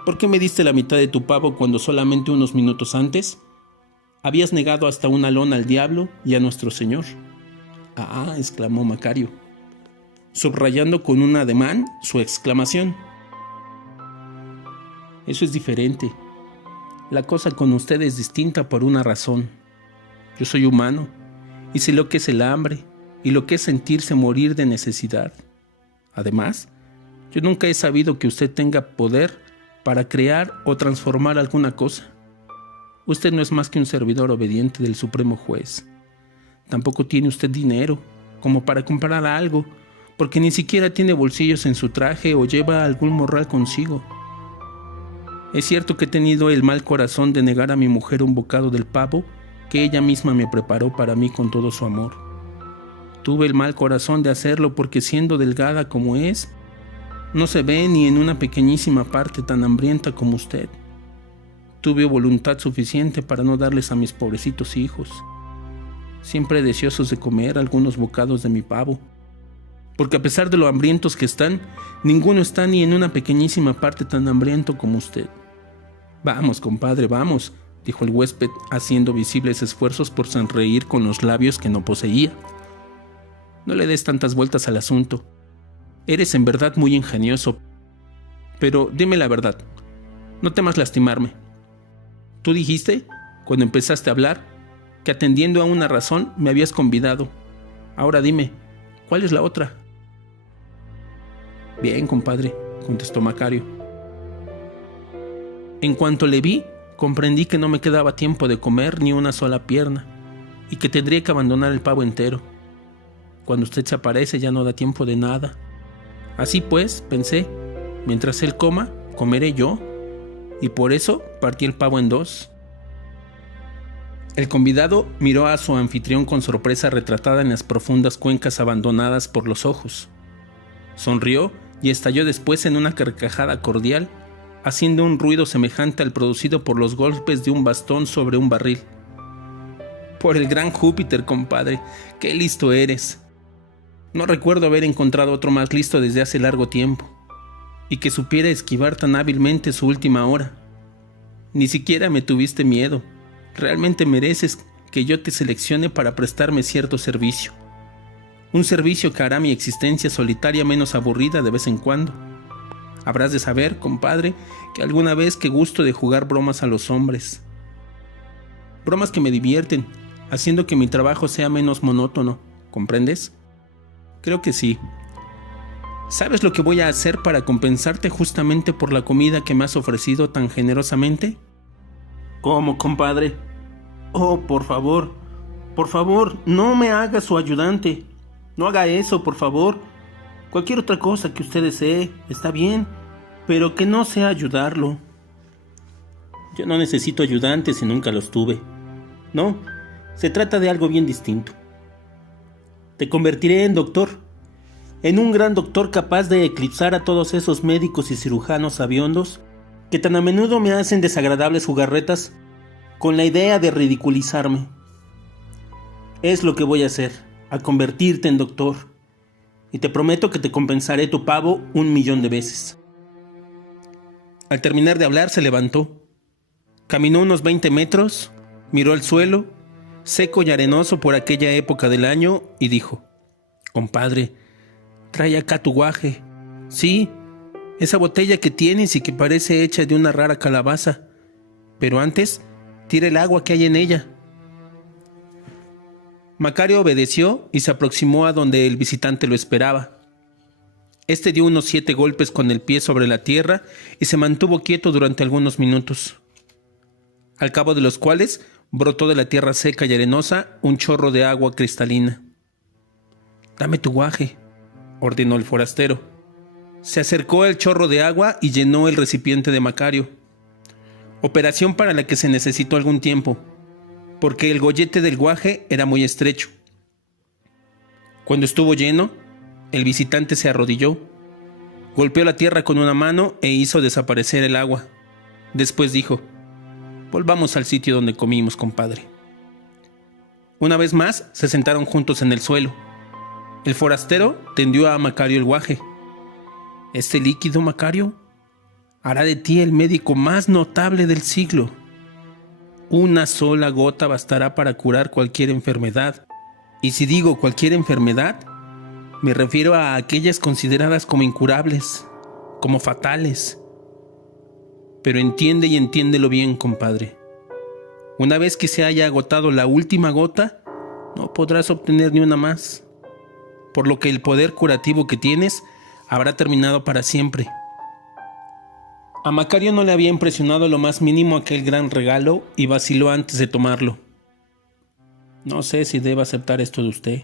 ¿por qué me diste la mitad de tu pavo cuando solamente unos minutos antes habías negado hasta un alón al diablo y a nuestro Señor? Ah, exclamó Macario, subrayando con un ademán su exclamación. Eso es diferente. La cosa con usted es distinta por una razón. Yo soy humano y sé lo que es el hambre y lo que es sentirse morir de necesidad. Además, yo nunca he sabido que usted tenga poder para crear o transformar alguna cosa. Usted no es más que un servidor obediente del Supremo Juez. Tampoco tiene usted dinero como para comprar algo, porque ni siquiera tiene bolsillos en su traje o lleva algún morral consigo. Es cierto que he tenido el mal corazón de negar a mi mujer un bocado del pavo que ella misma me preparó para mí con todo su amor. Tuve el mal corazón de hacerlo porque, siendo delgada como es, no se ve ni en una pequeñísima parte tan hambrienta como usted. Tuve voluntad suficiente para no darles a mis pobrecitos hijos, siempre deseosos de comer algunos bocados de mi pavo, porque a pesar de lo hambrientos que están, ninguno está ni en una pequeñísima parte tan hambriento como usted. Vamos, compadre, vamos, dijo el huésped, haciendo visibles esfuerzos por sonreír con los labios que no poseía. No le des tantas vueltas al asunto. Eres en verdad muy ingenioso, pero dime la verdad, no temas lastimarme. Tú dijiste, cuando empezaste a hablar, que atendiendo a una razón me habías convidado. Ahora dime, ¿cuál es la otra? Bien, compadre, contestó Macario. En cuanto le vi, comprendí que no me quedaba tiempo de comer ni una sola pierna, y que tendría que abandonar el pavo entero. Cuando usted se aparece ya no da tiempo de nada. Así pues, pensé, mientras él coma, comeré yo, y por eso partí el pavo en dos. El convidado miró a su anfitrión con sorpresa retratada en las profundas cuencas abandonadas por los ojos. Sonrió y estalló después en una carcajada cordial, haciendo un ruido semejante al producido por los golpes de un bastón sobre un barril. Por el gran Júpiter, compadre, qué listo eres. No recuerdo haber encontrado otro más listo desde hace largo tiempo, y que supiera esquivar tan hábilmente su última hora. Ni siquiera me tuviste miedo. Realmente mereces que yo te seleccione para prestarme cierto servicio. Un servicio que hará mi existencia solitaria menos aburrida de vez en cuando. Habrás de saber, compadre, que alguna vez que gusto de jugar bromas a los hombres. Bromas que me divierten, haciendo que mi trabajo sea menos monótono, ¿comprendes? Creo que sí. ¿Sabes lo que voy a hacer para compensarte justamente por la comida que me has ofrecido tan generosamente? ¿Cómo, compadre? Oh, por favor, no me haga su ayudante. No haga eso, por favor. Cualquier otra cosa que usted desee, está bien, pero que no sea ayudarlo. Yo no necesito ayudantes y nunca los tuve. No, se trata de algo bien distinto. Te convertiré en doctor, en un gran doctor capaz de eclipsar a todos esos médicos y cirujanos sabiondos que tan a menudo me hacen desagradables jugarretas con la idea de ridiculizarme. Es lo que voy a hacer, a convertirte en doctor, y te prometo que te compensaré tu pavo 1.000.000 de veces. Al terminar de hablar se levantó, caminó unos 20 metros, miró el suelo, seco y arenoso por aquella época del año, y dijo: compadre, trae acá tu guaje. Sí, esa botella que tienes y que parece hecha de una rara calabaza, pero antes tira el agua que hay en ella. Macario obedeció y se aproximó a donde el visitante lo esperaba. Este dio unos 7 golpes con el pie sobre la tierra y se mantuvo quieto durante algunos minutos, al cabo de los cuales brotó de la tierra seca y arenosa un chorro de agua cristalina. Dame tu guaje, ordenó el forastero. Se acercó al chorro de agua y llenó el recipiente de Macario. Operación para la que se necesitó algún tiempo, porque el gollete del guaje era muy estrecho. Cuando estuvo lleno, el visitante se arrodilló, golpeó la tierra con una mano e hizo desaparecer el agua. Después dijo: volvamos al sitio donde comimos, compadre. Una vez más se sentaron juntos en el suelo. El forastero tendió a Macario el guaje. Este líquido, Macario, hará de ti el médico más notable del siglo. Una sola gota bastará para curar cualquier enfermedad. Y si digo cualquier enfermedad, me refiero a aquellas consideradas como incurables, como fatales. Pero entiende y entiéndelo bien, compadre. Una vez que se haya agotado la última gota, no podrás obtener ni una más, por lo que el poder curativo que tienes habrá terminado para siempre. A Macario no le había impresionado lo más mínimo aquel gran regalo y vaciló antes de tomarlo. No sé si debo aceptar esto de usted,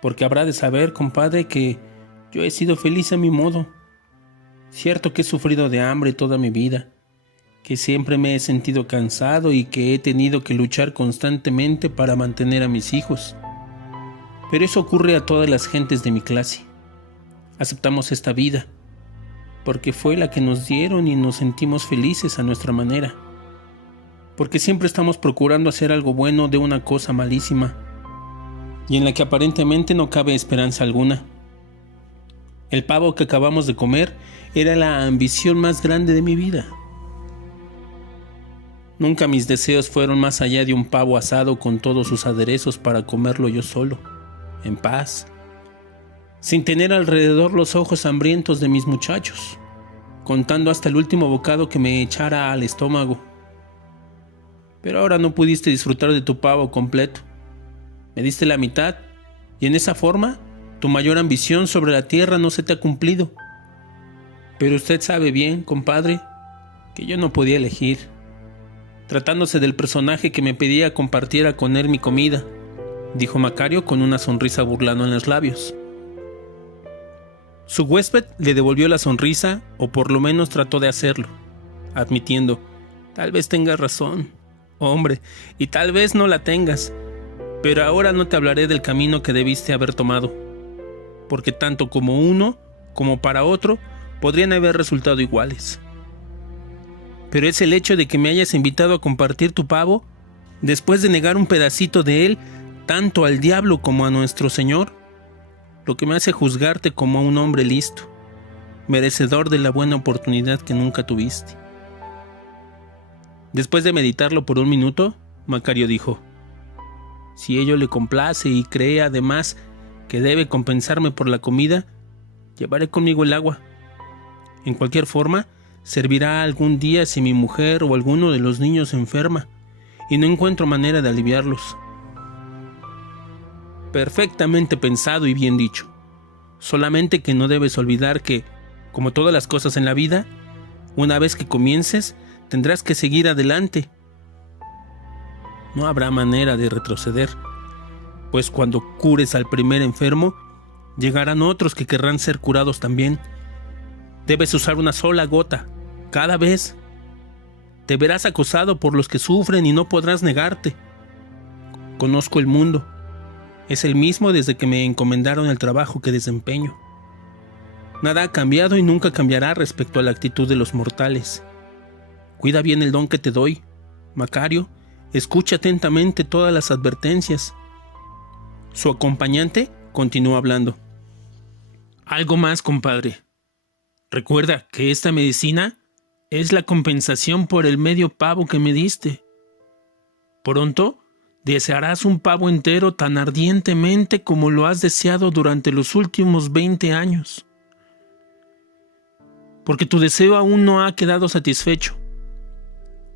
porque habrá de saber, compadre, que yo he sido feliz a mi modo. Cierto que he sufrido de hambre toda mi vida, que siempre me he sentido cansado y que he tenido que luchar constantemente para mantener a mis hijos. Pero eso ocurre a todas las gentes de mi clase. Aceptamos esta vida, porque fue la que nos dieron y nos sentimos felices a nuestra manera. Porque siempre estamos procurando hacer algo bueno de una cosa malísima, y en la que aparentemente no cabe esperanza alguna. El pavo que acabamos de comer era la ambición más grande de mi vida. Nunca mis deseos fueron más allá de un pavo asado con todos sus aderezos para comerlo yo solo, en paz, sin tener alrededor los ojos hambrientos de mis muchachos, contando hasta el último bocado que me echara al estómago. Pero ahora no pudiste disfrutar de tu pavo completo. Me diste la mitad, y en esa forma tu mayor ambición sobre la tierra no se te ha cumplido. Pero usted sabe bien, compadre, que yo no podía elegir, tratándose del personaje que me pedía compartiera con él mi comida, dijo Macario con una sonrisa burlando en los labios. Su huésped le devolvió la sonrisa, o por lo menos trató de hacerlo, admitiendo: tal vez tengas razón, hombre, y tal vez no la tengas, pero ahora no te hablaré del camino que debiste haber tomado, porque tanto como uno como para otro podrían haber resultado iguales. Pero es el hecho de que me hayas invitado a compartir tu pavo, después de negar un pedacito de él tanto al diablo como a nuestro Señor, lo que me hace juzgarte como a un hombre listo, merecedor de la buena oportunidad que nunca tuviste. Después de meditarlo por un minuto, Macario dijo: si ello le complace y cree además que debe compensarme por la comida, llevaré conmigo el agua. En cualquier forma, servirá algún día si mi mujer o alguno de los niños se enferma y no encuentro manera de aliviarlos. Perfectamente pensado y bien dicho. Solamente que no debes olvidar que, como todas las cosas en la vida, una vez que comiences, tendrás que seguir adelante. No habrá manera de retroceder, pues cuando cures al primer enfermo, llegarán otros que querrán ser curados también. Debes usar una sola gota, cada vez. Te verás acosado por los que sufren y no podrás negarte. Conozco el mundo. Es el mismo desde que me encomendaron el trabajo que desempeño. Nada ha cambiado y nunca cambiará respecto a la actitud de los mortales. Cuida bien el don que te doy, Macario. Escucha atentamente todas las advertencias. Su acompañante continuó hablando. Algo más, compadre. Recuerda que esta medicina es la compensación por el medio pavo que me diste. Pronto desearás un pavo entero tan ardientemente como lo has deseado durante los últimos 20 años. Porque tu deseo aún no ha quedado satisfecho.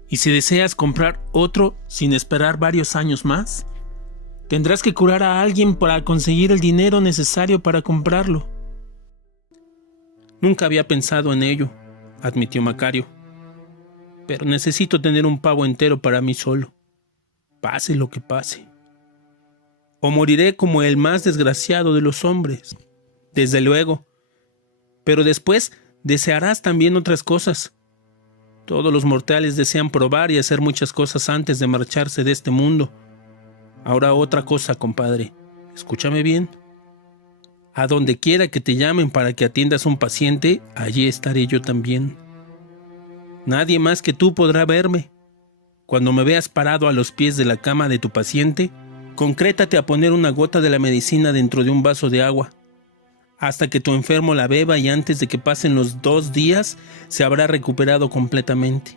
Y si deseas comprar otro sin esperar varios años más, tendrás que curar a alguien para conseguir el dinero necesario para comprarlo. Nunca había pensado en ello, admitió Macario. Pero necesito tener un pavo entero para mí solo, pase lo que pase. O moriré como el más desgraciado de los hombres. Desde luego, Pero después desearás también otras cosas. Todos los mortales desean probar y hacer muchas cosas antes de marcharse de este mundo. Ahora otra cosa, compadre. Escúchame bien. A donde quiera que te llamen para que atiendas a un paciente, allí estaré yo también. Nadie más que tú podrá verme. Cuando me veas parado a los pies de la cama de tu paciente, concrétate a poner una gota de la medicina dentro de un vaso de agua, hasta que tu enfermo la beba y antes de que pasen los 2 días se habrá recuperado completamente.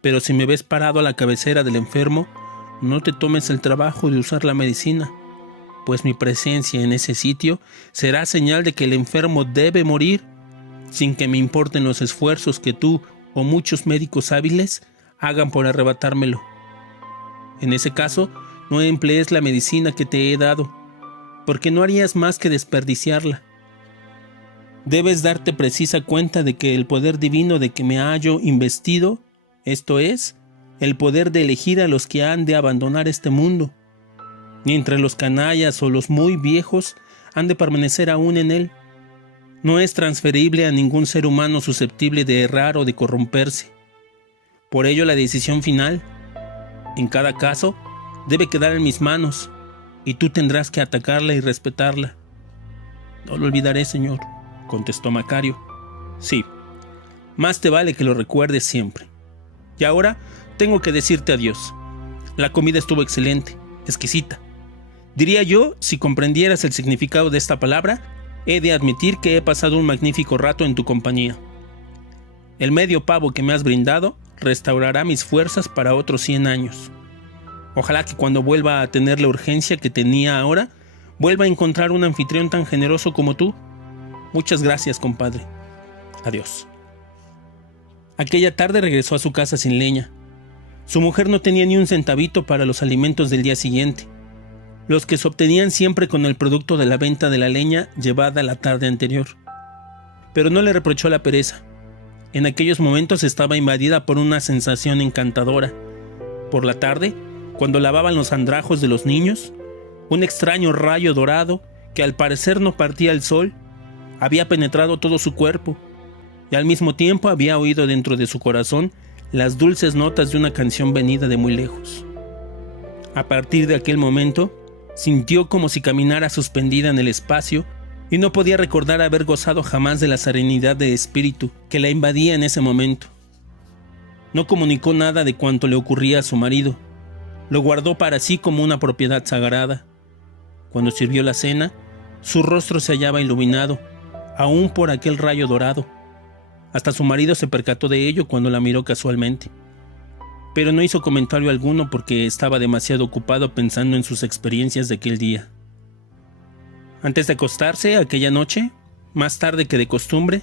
Pero si me ves parado a la cabecera del enfermo, no te tomes el trabajo de usar la medicina, pues mi presencia en ese sitio será señal de que el enfermo debe morir, sin que me importen los esfuerzos que tú o muchos médicos hábiles hagan por arrebatármelo. En ese caso, no emplees la medicina que te he dado, porque no harías más que desperdiciarla. Debes darte precisa cuenta de que el poder divino de que me hallo investido, esto es, el poder de elegir a los que han de abandonar este mundo, ni entre los canallas o los muy viejos han de permanecer aún en él, no es transferible a ningún ser humano susceptible de errar o de corromperse. Por ello la decisión final, en cada caso, debe quedar en mis manos, y tú tendrás que atacarla y respetarla. No lo olvidaré, señor, contestó Macario. Sí, más te vale que lo recuerdes siempre. Y ahora tengo que decirte adiós. La comida estuvo excelente, exquisita. Diría yo, si comprendieras el significado de esta palabra, he de admitir que he pasado un magnífico rato en tu compañía. El medio pavo que me has brindado restaurará mis fuerzas para otros 100 años. Ojalá que cuando vuelva a tener la urgencia que tenía ahora, vuelva a encontrar un anfitrión tan generoso como tú. Muchas gracias, compadre. Adiós. Aquella tarde regresó a su casa sin leña. Su mujer no tenía ni un centavito para los alimentos del día siguiente, los que se obtenían siempre con el producto de la venta de la leña llevada la tarde anterior. Pero no le reprochó la pereza. En aquellos momentos estaba invadida por una sensación encantadora. Por la tarde, cuando lavaban los andrajos de los niños, un extraño rayo dorado, que al parecer no partía el sol, había penetrado todo su cuerpo, y al mismo tiempo había oído dentro de su corazón las dulces notas de una canción venida de muy lejos. A partir de aquel momento, sintió como si caminara suspendida en el espacio y no podía recordar haber gozado jamás de la serenidad de espíritu que la invadía en ese momento. No comunicó nada de cuanto le ocurría a su marido. Lo guardó para sí como una propiedad sagrada. Cuando sirvió la cena, su rostro se hallaba iluminado, aún por aquel rayo dorado. Hasta su marido se percató de ello cuando la miró casualmente. Pero no hizo comentario alguno porque estaba demasiado ocupado pensando en sus experiencias de aquel día. Antes de acostarse aquella noche, más tarde que de costumbre,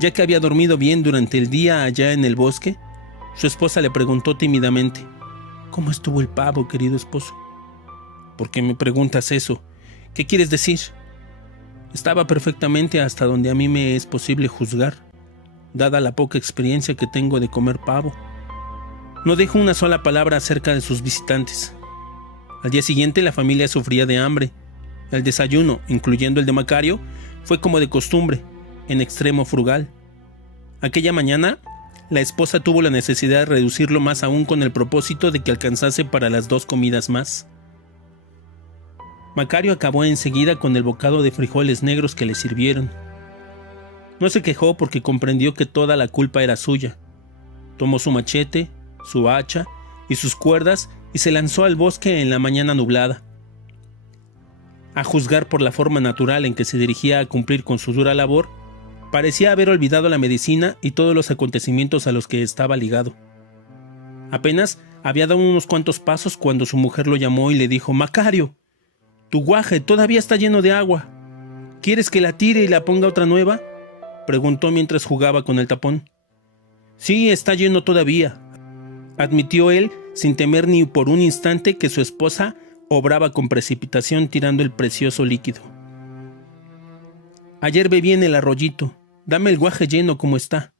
ya que había dormido bien durante el día allá en el bosque, su esposa le preguntó tímidamente: ¿Cómo estuvo el pavo, querido esposo? ¿Por qué me preguntas eso? ¿Qué quieres decir? Estaba perfectamente hasta donde a mí me es posible juzgar, dada la poca experiencia que tengo de comer pavo. No dijo una sola palabra acerca de sus visitantes. Al día siguiente la familia sufría de hambre. El desayuno, incluyendo el de Macario, fue como de costumbre, en extremo frugal. Aquella mañana, la esposa tuvo la necesidad de reducirlo más aún con el propósito de que alcanzase para las 2 comidas más. Macario acabó enseguida con el bocado de frijoles negros que le sirvieron. No se quejó porque comprendió que toda la culpa era suya. Tomó su machete, su hacha y sus cuerdas y se lanzó al bosque en la mañana nublada. A juzgar por la forma natural en que se dirigía a cumplir con su dura labor, parecía haber olvidado la medicina y todos los acontecimientos a los que estaba ligado. Apenas había dado unos cuantos pasos cuando su mujer lo llamó y le dijo: «Macario, tu guaje todavía está lleno de agua. ¿Quieres que la tire y la ponga otra nueva?», preguntó mientras jugaba con el tapón. «Sí, está lleno todavía», admitió él sin temer ni por un instante que su esposa obraba con precipitación tirando el precioso líquido. «Ayer bebí en el arroyito, dame el guaje lleno como está».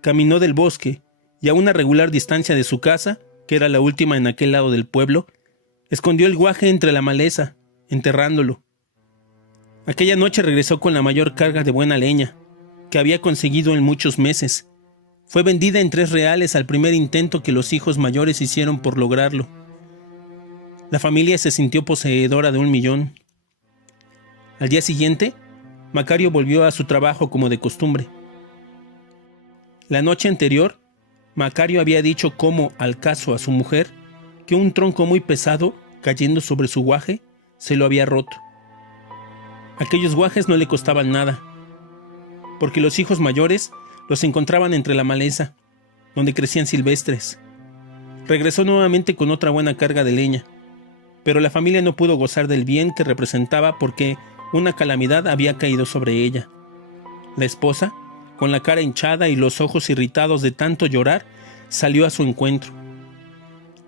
Caminó del bosque y a una regular distancia de su casa, que era la última en aquel lado del pueblo, escondió el guaje entre la maleza, enterrándolo. Aquella noche regresó con la mayor carga de buena leña, que había conseguido en muchos meses. Fue vendida en 3 reales al primer intento que los hijos mayores hicieron por lograrlo. La familia se sintió poseedora de 1 millón. Al día siguiente, Macario volvió a su trabajo como de costumbre. La noche anterior, Macario había dicho como al caso a su mujer que un tronco muy pesado, cayendo sobre su guaje, se lo había roto. Aquellos guajes no le costaban nada, porque los hijos mayores los encontraban entre la maleza, donde crecían silvestres. Regresó nuevamente con otra buena carga de leña, pero la familia no pudo gozar del bien que representaba porque una calamidad había caído sobre ella. La esposa, con la cara hinchada y los ojos irritados de tanto llorar, salió a su encuentro.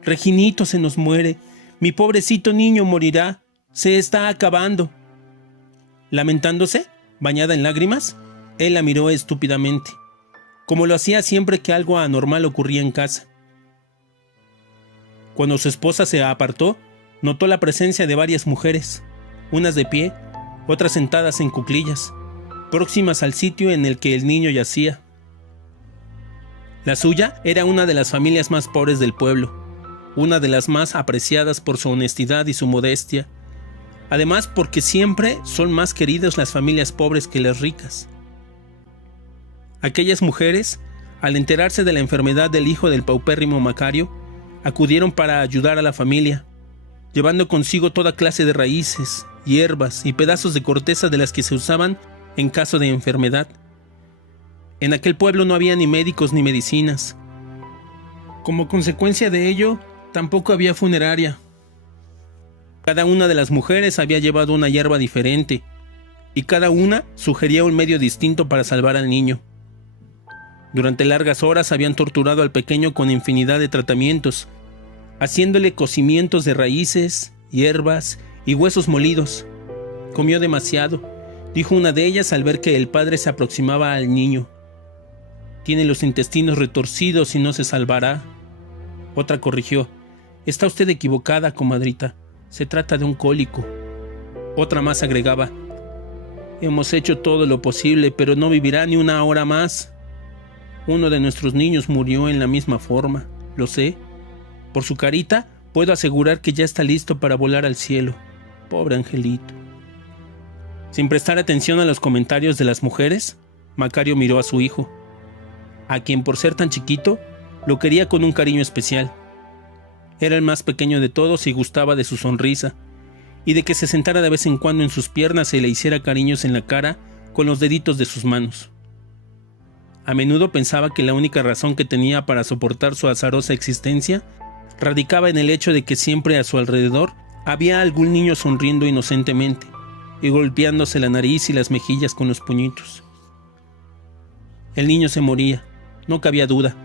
«Reginito se nos muere, mi pobrecito niño morirá, se está acabando». Lamentándose, bañada en lágrimas, él la miró estúpidamente, como lo hacía siempre que algo anormal ocurría en casa. Cuando su esposa se apartó, notó la presencia de varias mujeres, unas de pie, otras sentadas en cuclillas, próximas al sitio en el que el niño yacía. La suya era una de las familias más pobres del pueblo, una de las más apreciadas por su honestidad y su modestia, además porque siempre son más queridas las familias pobres que las ricas. Aquellas mujeres, al enterarse de la enfermedad del hijo del paupérrimo Macario, acudieron para ayudar a la familia, llevando consigo toda clase de raíces, hierbas y pedazos de corteza de las que se usaban en caso de enfermedad. En aquel pueblo no había ni médicos ni medicinas. Como consecuencia de ello, tampoco había funeraria. Cada una de las mujeres había llevado una hierba diferente, y cada una sugería un medio distinto para salvar al niño. Durante largas horas habían torturado al pequeño con infinidad de tratamientos, haciéndole cocimientos de raíces, hierbas y huesos molidos. Comió demasiado, dijo una de ellas al ver que el padre se aproximaba al niño. Tiene los intestinos retorcidos y no se salvará. Otra corrigió: está usted equivocada, comadrita, se trata de un cólico. Otra más agregaba: hemos hecho todo lo posible, pero no vivirá ni 1 hora más. Uno de nuestros niños murió en la misma forma, lo sé. Por su carita puedo asegurar que ya está listo para volar al cielo. Pobre angelito. Sin prestar atención a los comentarios de las mujeres, Macario miró a su hijo, a quien por ser tan chiquito, lo quería con un cariño especial. Era el más pequeño de todos y gustaba de su sonrisa, y de que se sentara de vez en cuando en sus piernas y le hiciera cariños en la cara con los deditos de sus manos. A menudo pensaba que la única razón que tenía para soportar su azarosa existencia radicaba en el hecho de que siempre a su alrededor había algún niño sonriendo inocentemente y golpeándose la nariz y las mejillas con los puñitos. El niño se moría, no cabía duda.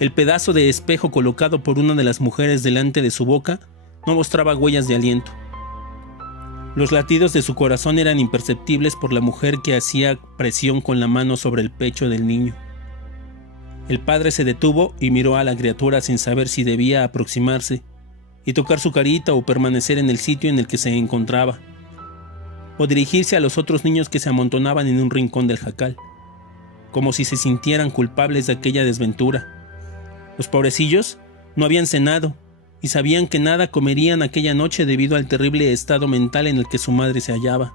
El pedazo de espejo colocado por una de las mujeres delante de su boca no mostraba huellas de aliento. Los latidos de su corazón eran imperceptibles por la mujer que hacía presión con la mano sobre el pecho del niño. El padre se detuvo y miró a la criatura sin saber si debía aproximarse y tocar su carita o permanecer en el sitio en el que se encontraba, o dirigirse a los otros niños que se amontonaban en un rincón del jacal, como si se sintieran culpables de aquella desventura. Los pobrecillos no habían cenado y sabían que nada comerían aquella noche debido al terrible estado mental en el que su madre se hallaba.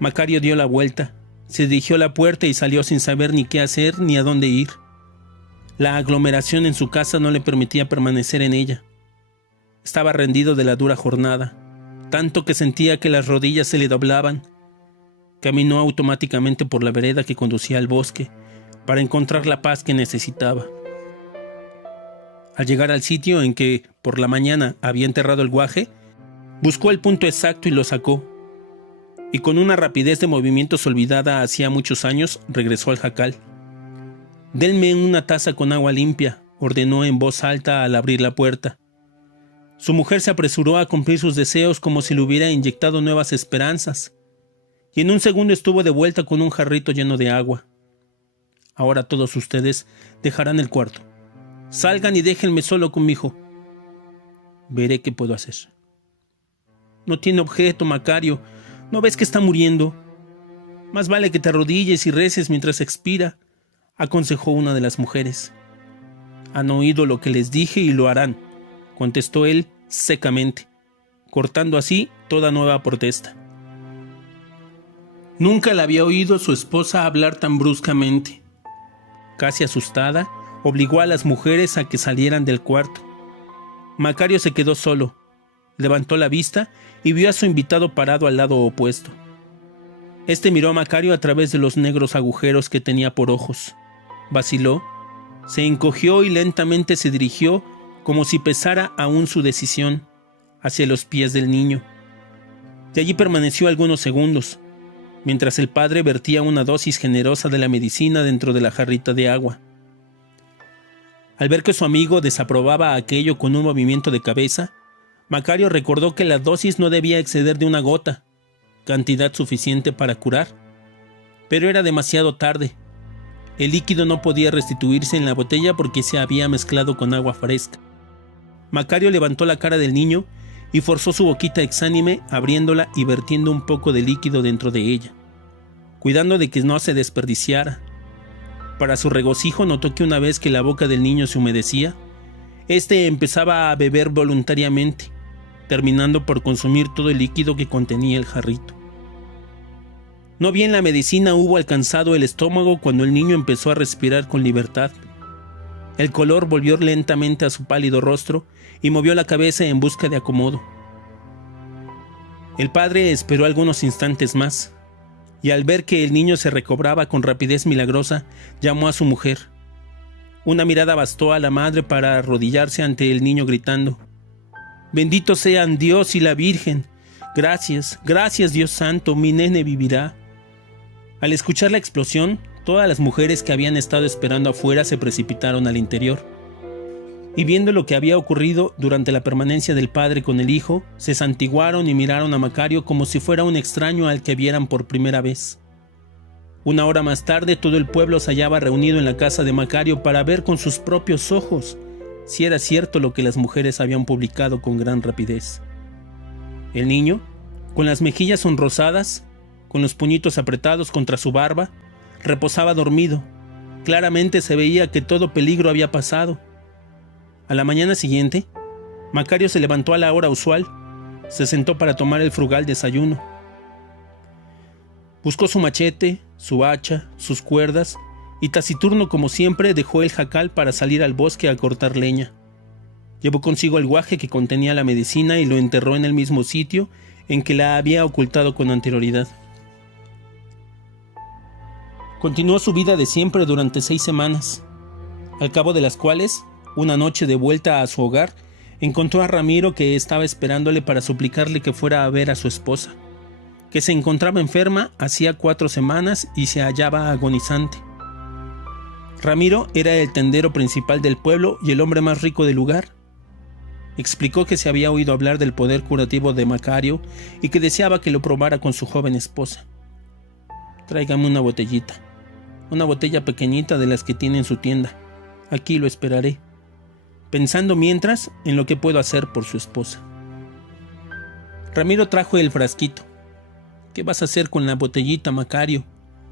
Macario dio la vuelta, se dirigió a la puerta y salió sin saber ni qué hacer ni a dónde ir. La aglomeración en su casa no le permitía permanecer en ella. Estaba rendido de la dura jornada, tanto que sentía que las rodillas se le doblaban. Caminó automáticamente por la vereda que conducía al bosque para encontrar la paz que necesitaba. Al llegar al sitio en que por la mañana había enterrado el guaje, buscó el punto exacto y lo sacó, y con una rapidez de movimientos olvidada hacía muchos años, regresó al jacal. «Denme una taza con agua limpia», ordenó en voz alta al abrir la puerta. Su mujer se apresuró a cumplir sus deseos como si le hubiera inyectado nuevas esperanzas, y en un segundo estuvo de vuelta con un jarrito lleno de agua. «Ahora todos ustedes dejarán el cuarto. Salgan y déjenme solo con mi hijo. Veré qué puedo hacer». «No tiene objeto, Macario. ¿No ves que está muriendo? Más vale que te arrodilles y reces mientras expira, aconsejó una de las mujeres. Han oído lo que les dije y lo harán, contestó él secamente, cortando así toda nueva protesta. Nunca la había oído su esposa hablar tan bruscamente. Casi asustada, obligó a las mujeres a que salieran del cuarto. Macario se quedó solo, levantó la vista y vio a su invitado parado al lado opuesto. Este miró a Macario a través de los negros agujeros que tenía por ojos. Vaciló, se encogió y lentamente se dirigió, como si pesara aún su decisión, hacia los pies del niño. De allí permaneció algunos segundos, mientras el padre vertía una dosis generosa de la medicina dentro de la jarrita de agua. Al ver que su amigo desaprobaba aquello con un movimiento de cabeza, Macario recordó que la dosis no debía exceder de 1 gota, cantidad suficiente para curar. Pero era demasiado tarde. El líquido no podía restituirse en la botella porque se había mezclado con agua fresca. Macario levantó la cara del niño y forzó su boquita exánime, abriéndola y vertiendo un poco de líquido dentro de ella, cuidando de que no se desperdiciara. Para su regocijo notó que una vez que la boca del niño se humedecía, éste empezaba a beber voluntariamente, terminando por consumir todo el líquido que contenía el jarrito. No bien la medicina hubo alcanzado el estómago cuando el niño empezó a respirar con libertad. El color volvió lentamente a su pálido rostro y movió la cabeza en busca de acomodo. El padre esperó algunos instantes más, y al ver que el niño se recobraba con rapidez milagrosa, llamó a su mujer. Una mirada bastó a la madre para arrodillarse ante el niño gritando: «Benditos sean Dios y la Virgen. Gracias, gracias Dios santo, mi nene vivirá». Al escuchar la explosión, todas las mujeres que habían estado esperando afuera se precipitaron al interior. Y viendo lo que había ocurrido durante la permanencia del padre con el hijo, se santiguaron y miraron a Macario como si fuera un extraño al que vieran por primera vez. 1 hora más tarde, todo el pueblo se hallaba reunido en la casa de Macario para ver con sus propios ojos si era cierto lo que las mujeres habían publicado con gran rapidez. El niño, con las mejillas sonrosadas, con los puñitos apretados contra su barba, reposaba dormido. Claramente se veía que todo peligro había pasado. A la mañana siguiente, Macario se levantó a la hora usual, se sentó para tomar el frugal desayuno. Buscó su machete, su hacha, sus cuerdas, y taciturno como siempre dejó el jacal para salir al bosque a cortar leña. Llevó consigo el guaje que contenía la medicina y lo enterró en el mismo sitio en que la había ocultado con anterioridad. Continuó su vida de siempre durante 6 semanas, al cabo de las cuales, una noche de vuelta a su hogar, encontró a Ramiro, que estaba esperándole para suplicarle que fuera a ver a su esposa, que se encontraba enferma hacía 4 semanas y se hallaba agonizante. Ramiro era el tendero principal del pueblo y el hombre más rico del lugar. Explicó que se había oído hablar del poder curativo de Macario y que deseaba que lo probara con su joven esposa. «Tráigame una botellita, una botella pequeñita de las que tiene en su tienda. Aquí lo esperaré», pensando mientras en lo que puedo hacer por su esposa. Ramiro trajo el frasquito. «¿Qué vas a hacer con la botellita, Macario?»,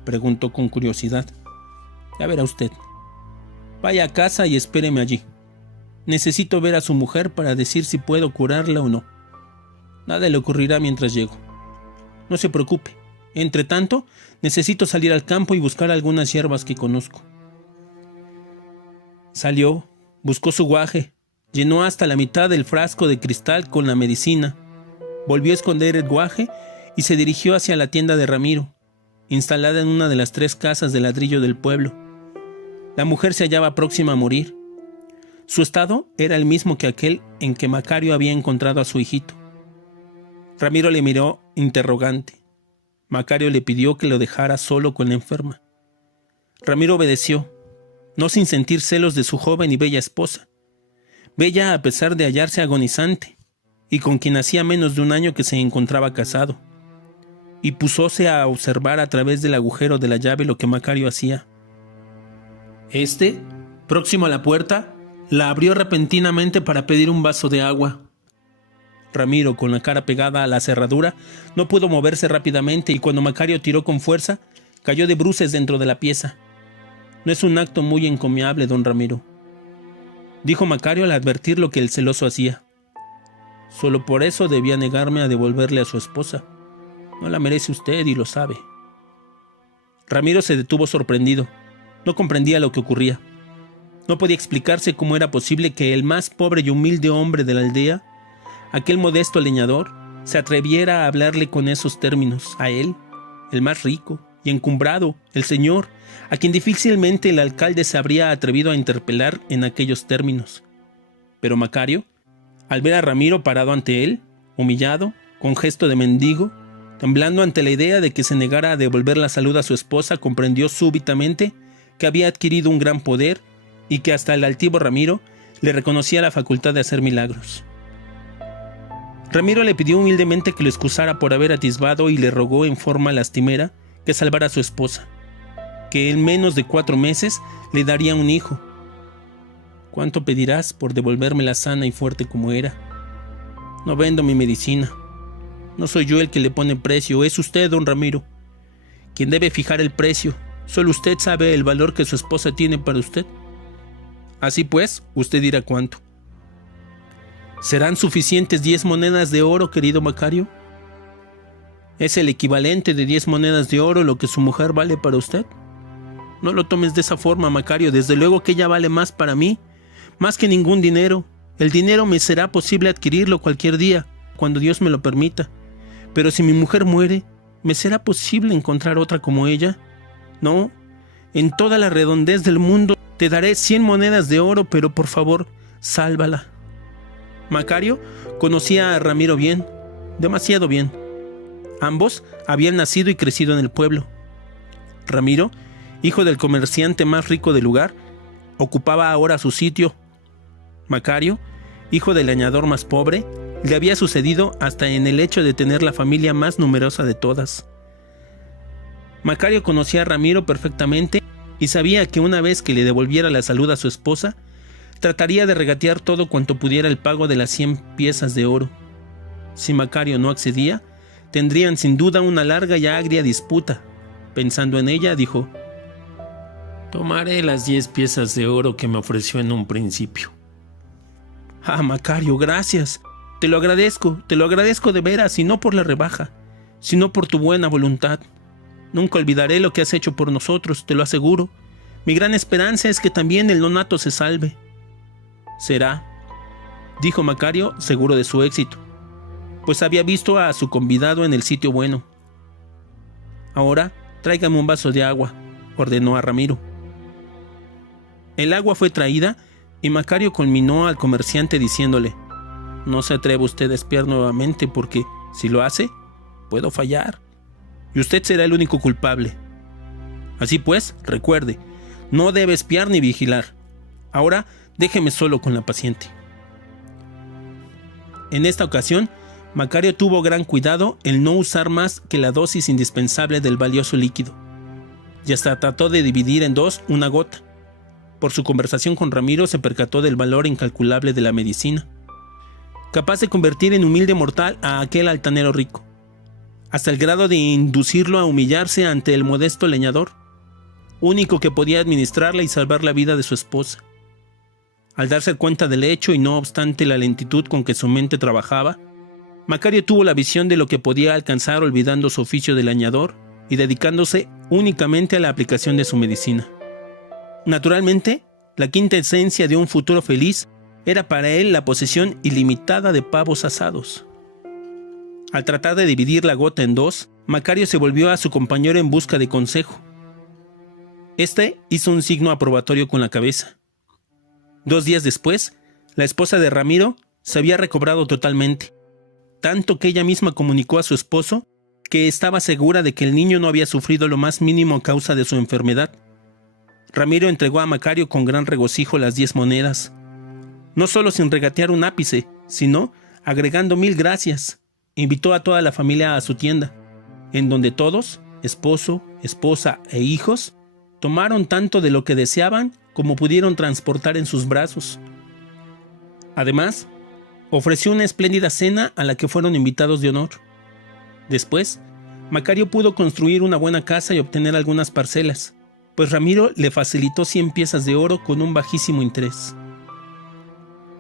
preguntó con curiosidad. «Ya verá usted. Vaya a casa y espéreme allí. Necesito ver a su mujer para decir si puedo curarla o no. Nada le ocurrirá mientras llego. No se preocupe. Entre tanto, necesito salir al campo y buscar algunas hierbas que conozco». Salió, buscó su guaje, llenó hasta la mitad del frasco de cristal con la medicina, volvió a esconder el guaje y se dirigió hacia la tienda de Ramiro, instalada en una de las 3 casas de ladrillo del pueblo. La mujer se hallaba próxima a morir. Su estado era el mismo que aquel en que Macario había encontrado a su hijito. Ramiro le miró interrogante. Macario le pidió que lo dejara solo con la enferma. Ramiro obedeció, no sin sentir celos de su joven y bella esposa, bella a pesar de hallarse agonizante, y con quien hacía menos de 1 año que se encontraba casado, y púsose a observar a través del agujero de la llave lo que Macario hacía. Este, próximo a la puerta, la abrió repentinamente para pedir un vaso de agua. Ramiro, con la cara pegada a la cerradura, no pudo moverse rápidamente y cuando Macario tiró con fuerza, cayó de bruces dentro de la pieza. No es un acto muy encomiable, don Ramiro, dijo Macario al advertir lo que el celoso hacía. Solo por eso debía negarme a devolverle a su esposa. No la merece usted y lo sabe. Ramiro se detuvo sorprendido. No comprendía lo que ocurría. No podía explicarse cómo era posible que el más pobre y humilde hombre de la aldea, aquel modesto leñador, se atreviera a hablarle con esos términos, a él, el más rico y encumbrado, el señor, a quien difícilmente el alcalde se habría atrevido a interpelar en aquellos términos. Pero Macario, al ver a Ramiro parado ante él, humillado, con gesto de mendigo, temblando ante la idea de que se negara a devolver la salud a su esposa, comprendió súbitamente que había adquirido un gran poder y que hasta el altivo Ramiro le reconocía la facultad de hacer milagros. Ramiro le pidió humildemente que lo excusara por haber atisbado y le rogó en forma lastimera que salvara a su esposa, que en menos de 4 meses le daría un hijo. ¿Cuánto pedirás por devolvérmela sana y fuerte como era? No vendo mi medicina. No soy yo el que le pone precio, es usted, don Ramiro, quien debe fijar el precio. Solo usted sabe el valor que su esposa tiene para usted. Así pues, usted dirá cuánto. ¿Serán suficientes 10 monedas de oro, querido Macario? ¿Es el equivalente de 10 monedas de oro lo que su mujer vale para usted? No lo tomes de esa forma, Macario. Desde luego que ella vale más para mí, más que ningún dinero. El dinero me será posible adquirirlo cualquier día, cuando Dios me lo permita. Pero si mi mujer muere, ¿me será posible encontrar otra como ella? No, en toda la redondez del mundo te daré 100 monedas de oro, pero por favor, sálvala. Macario conocía a Ramiro bien, demasiado bien. Ambos habían nacido y crecido en el pueblo. Ramiro, hijo del comerciante más rico del lugar, ocupaba ahora su sitio. Macario, hijo del leñador más pobre, le había sucedido hasta en el hecho de tener la familia más numerosa de todas. Macario conocía a Ramiro perfectamente y sabía que una vez que le devolviera la salud a su esposa, trataría de regatear todo cuanto pudiera el pago de las 100 piezas de oro. Si Macario no accedía, tendrían sin duda una larga y agria disputa. Pensando en ella, dijo: «Tomaré las 10 piezas de oro que me ofreció en un principio». «Ah, Macario, gracias. Te lo agradezco de veras, y no por la rebaja, sino por tu buena voluntad. Nunca olvidaré lo que has hecho por nosotros, te lo aseguro. Mi gran esperanza es que también el nonato se salve». «Será», dijo Macario, seguro de su éxito, pues había visto a su convidado en el sitio bueno. «Ahora, tráigame un vaso de agua», ordenó a Ramiro. El agua fue traída y Macario conminó al comerciante diciéndole: «No se atreva usted a espiar nuevamente porque, si lo hace, puedo fallar, y usted será el único culpable. Así pues, recuerde, no debe espiar ni vigilar. Ahora, déjeme solo con la paciente». En esta ocasión, Macario tuvo gran cuidado en no usar más que la dosis indispensable del valioso líquido, y hasta trató de dividir en 2 una gota. Por su conversación con Ramiro se percató del valor incalculable de la medicina, capaz de convertir en humilde mortal a aquel altanero rico, hasta el grado de inducirlo a humillarse ante el modesto leñador, único que podía administrarla y salvar la vida de su esposa. Al darse cuenta del hecho y no obstante la lentitud con que su mente trabajaba, Macario tuvo la visión de lo que podía alcanzar olvidando su oficio de leñador y dedicándose únicamente a la aplicación de su medicina. Naturalmente, la quinta esencia de un futuro feliz era para él la posesión ilimitada de pavos asados. Al tratar de dividir la gota en 2, Macario se volvió a su compañero en busca de consejo. Este hizo un signo aprobatorio con la cabeza. 2 días después, la esposa de Ramiro se había recobrado totalmente, tanto que ella misma comunicó a su esposo que estaba segura de que el niño no había sufrido lo más mínimo a causa de su enfermedad. Ramiro entregó a Macario con gran regocijo las 10 monedas, no solo sin regatear un ápice, sino agregando 1000 gracias. Invitó a toda la familia a su tienda, en donde todos, esposo, esposa e hijos, tomaron tanto de lo que deseaban como pudieron transportar en sus brazos. Además, ofreció una espléndida cena a la que fueron invitados de honor. Después, Macario pudo construir una buena casa y obtener algunas parcelas, pues Ramiro le facilitó 100 piezas de oro con un bajísimo interés.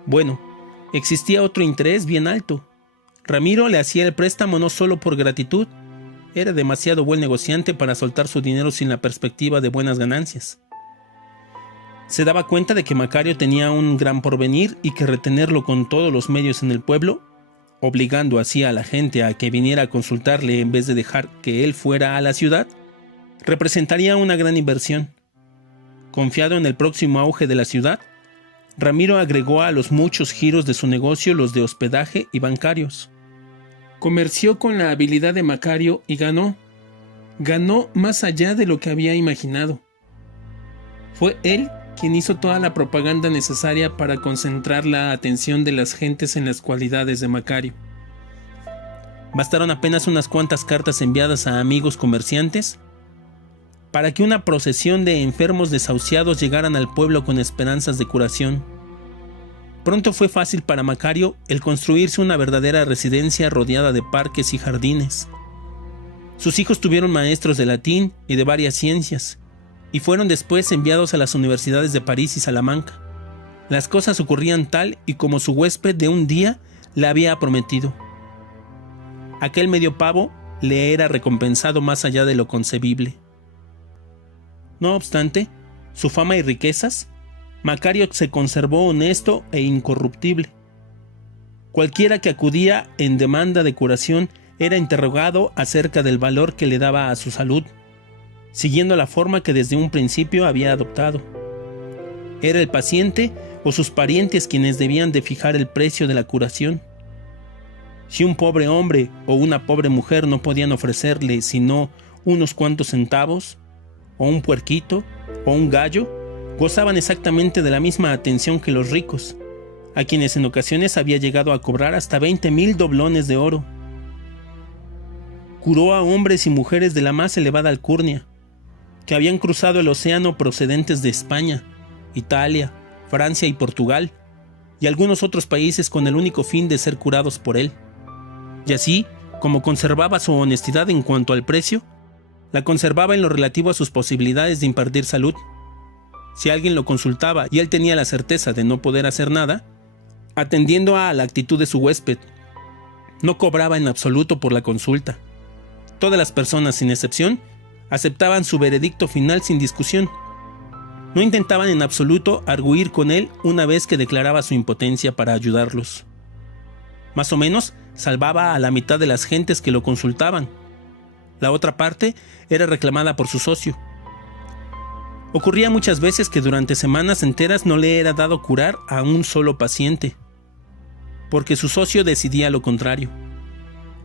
Bueno, existía otro interés bien alto. Ramiro le hacía el préstamo no solo por gratitud, era demasiado buen negociante para soltar su dinero sin la perspectiva de buenas ganancias. Se daba cuenta de que Macario tenía un gran porvenir y que retenerlo con todos los medios en el pueblo, obligando así a la gente a que viniera a consultarle en vez de dejar que él fuera a la ciudad, representaría una gran inversión. Confiado en el próximo auge de la ciudad, Ramiro agregó a los muchos giros de su negocio los de hospedaje y bancarios. Comerció con la habilidad de Macario y ganó más allá de lo que había imaginado. Fue él quien hizo toda la propaganda necesaria para concentrar la atención de las gentes en las cualidades de Macario. Bastaron apenas unas cuantas cartas enviadas a amigos comerciantes para que una procesión de enfermos desahuciados llegaran al pueblo con esperanzas de curación. Pronto fue fácil para Macario el construirse una verdadera residencia rodeada de parques y jardines. Sus hijos tuvieron maestros de latín y de varias ciencias, y fueron después enviados a las universidades de París y Salamanca. Las cosas ocurrían tal y como su huésped de un día le había prometido. Aquel medio pavo le era recompensado más allá de lo concebible. No obstante, su fama y riquezas, Macario se conservó honesto e incorruptible. Cualquiera que acudía en demanda de curación era interrogado acerca del valor que le daba a su salud, siguiendo la forma que desde un principio había adoptado. Era el paciente o sus parientes quienes debían de fijar el precio de la curación. Si un pobre hombre o una pobre mujer no podían ofrecerle sino unos cuantos centavos, o un puerquito, o un gallo, gozaban exactamente de la misma atención que los ricos, a quienes en ocasiones había llegado a cobrar hasta 20,000 doblones de oro. Curó a hombres y mujeres de la más elevada alcurnia, que habían cruzado el océano procedentes de España, Italia, Francia y Portugal, y algunos otros países con el único fin de ser curados por él. Y así, como conservaba su honestidad en cuanto al precio, la conservaba en lo relativo a sus posibilidades de impartir salud. Si alguien lo consultaba y él tenía la certeza de no poder hacer nada, atendiendo a la actitud de su huésped, no cobraba en absoluto por la consulta. Todas las personas, sin excepción, aceptaban su veredicto final sin discusión. No intentaban en absoluto arguir con él una vez que declaraba su impotencia para ayudarlos. Más o menos, salvaba a la mitad de las gentes que lo consultaban. La otra parte era reclamada por su socio. Ocurría muchas veces que durante semanas enteras no le era dado curar a un solo paciente, porque su socio decidía lo contrario.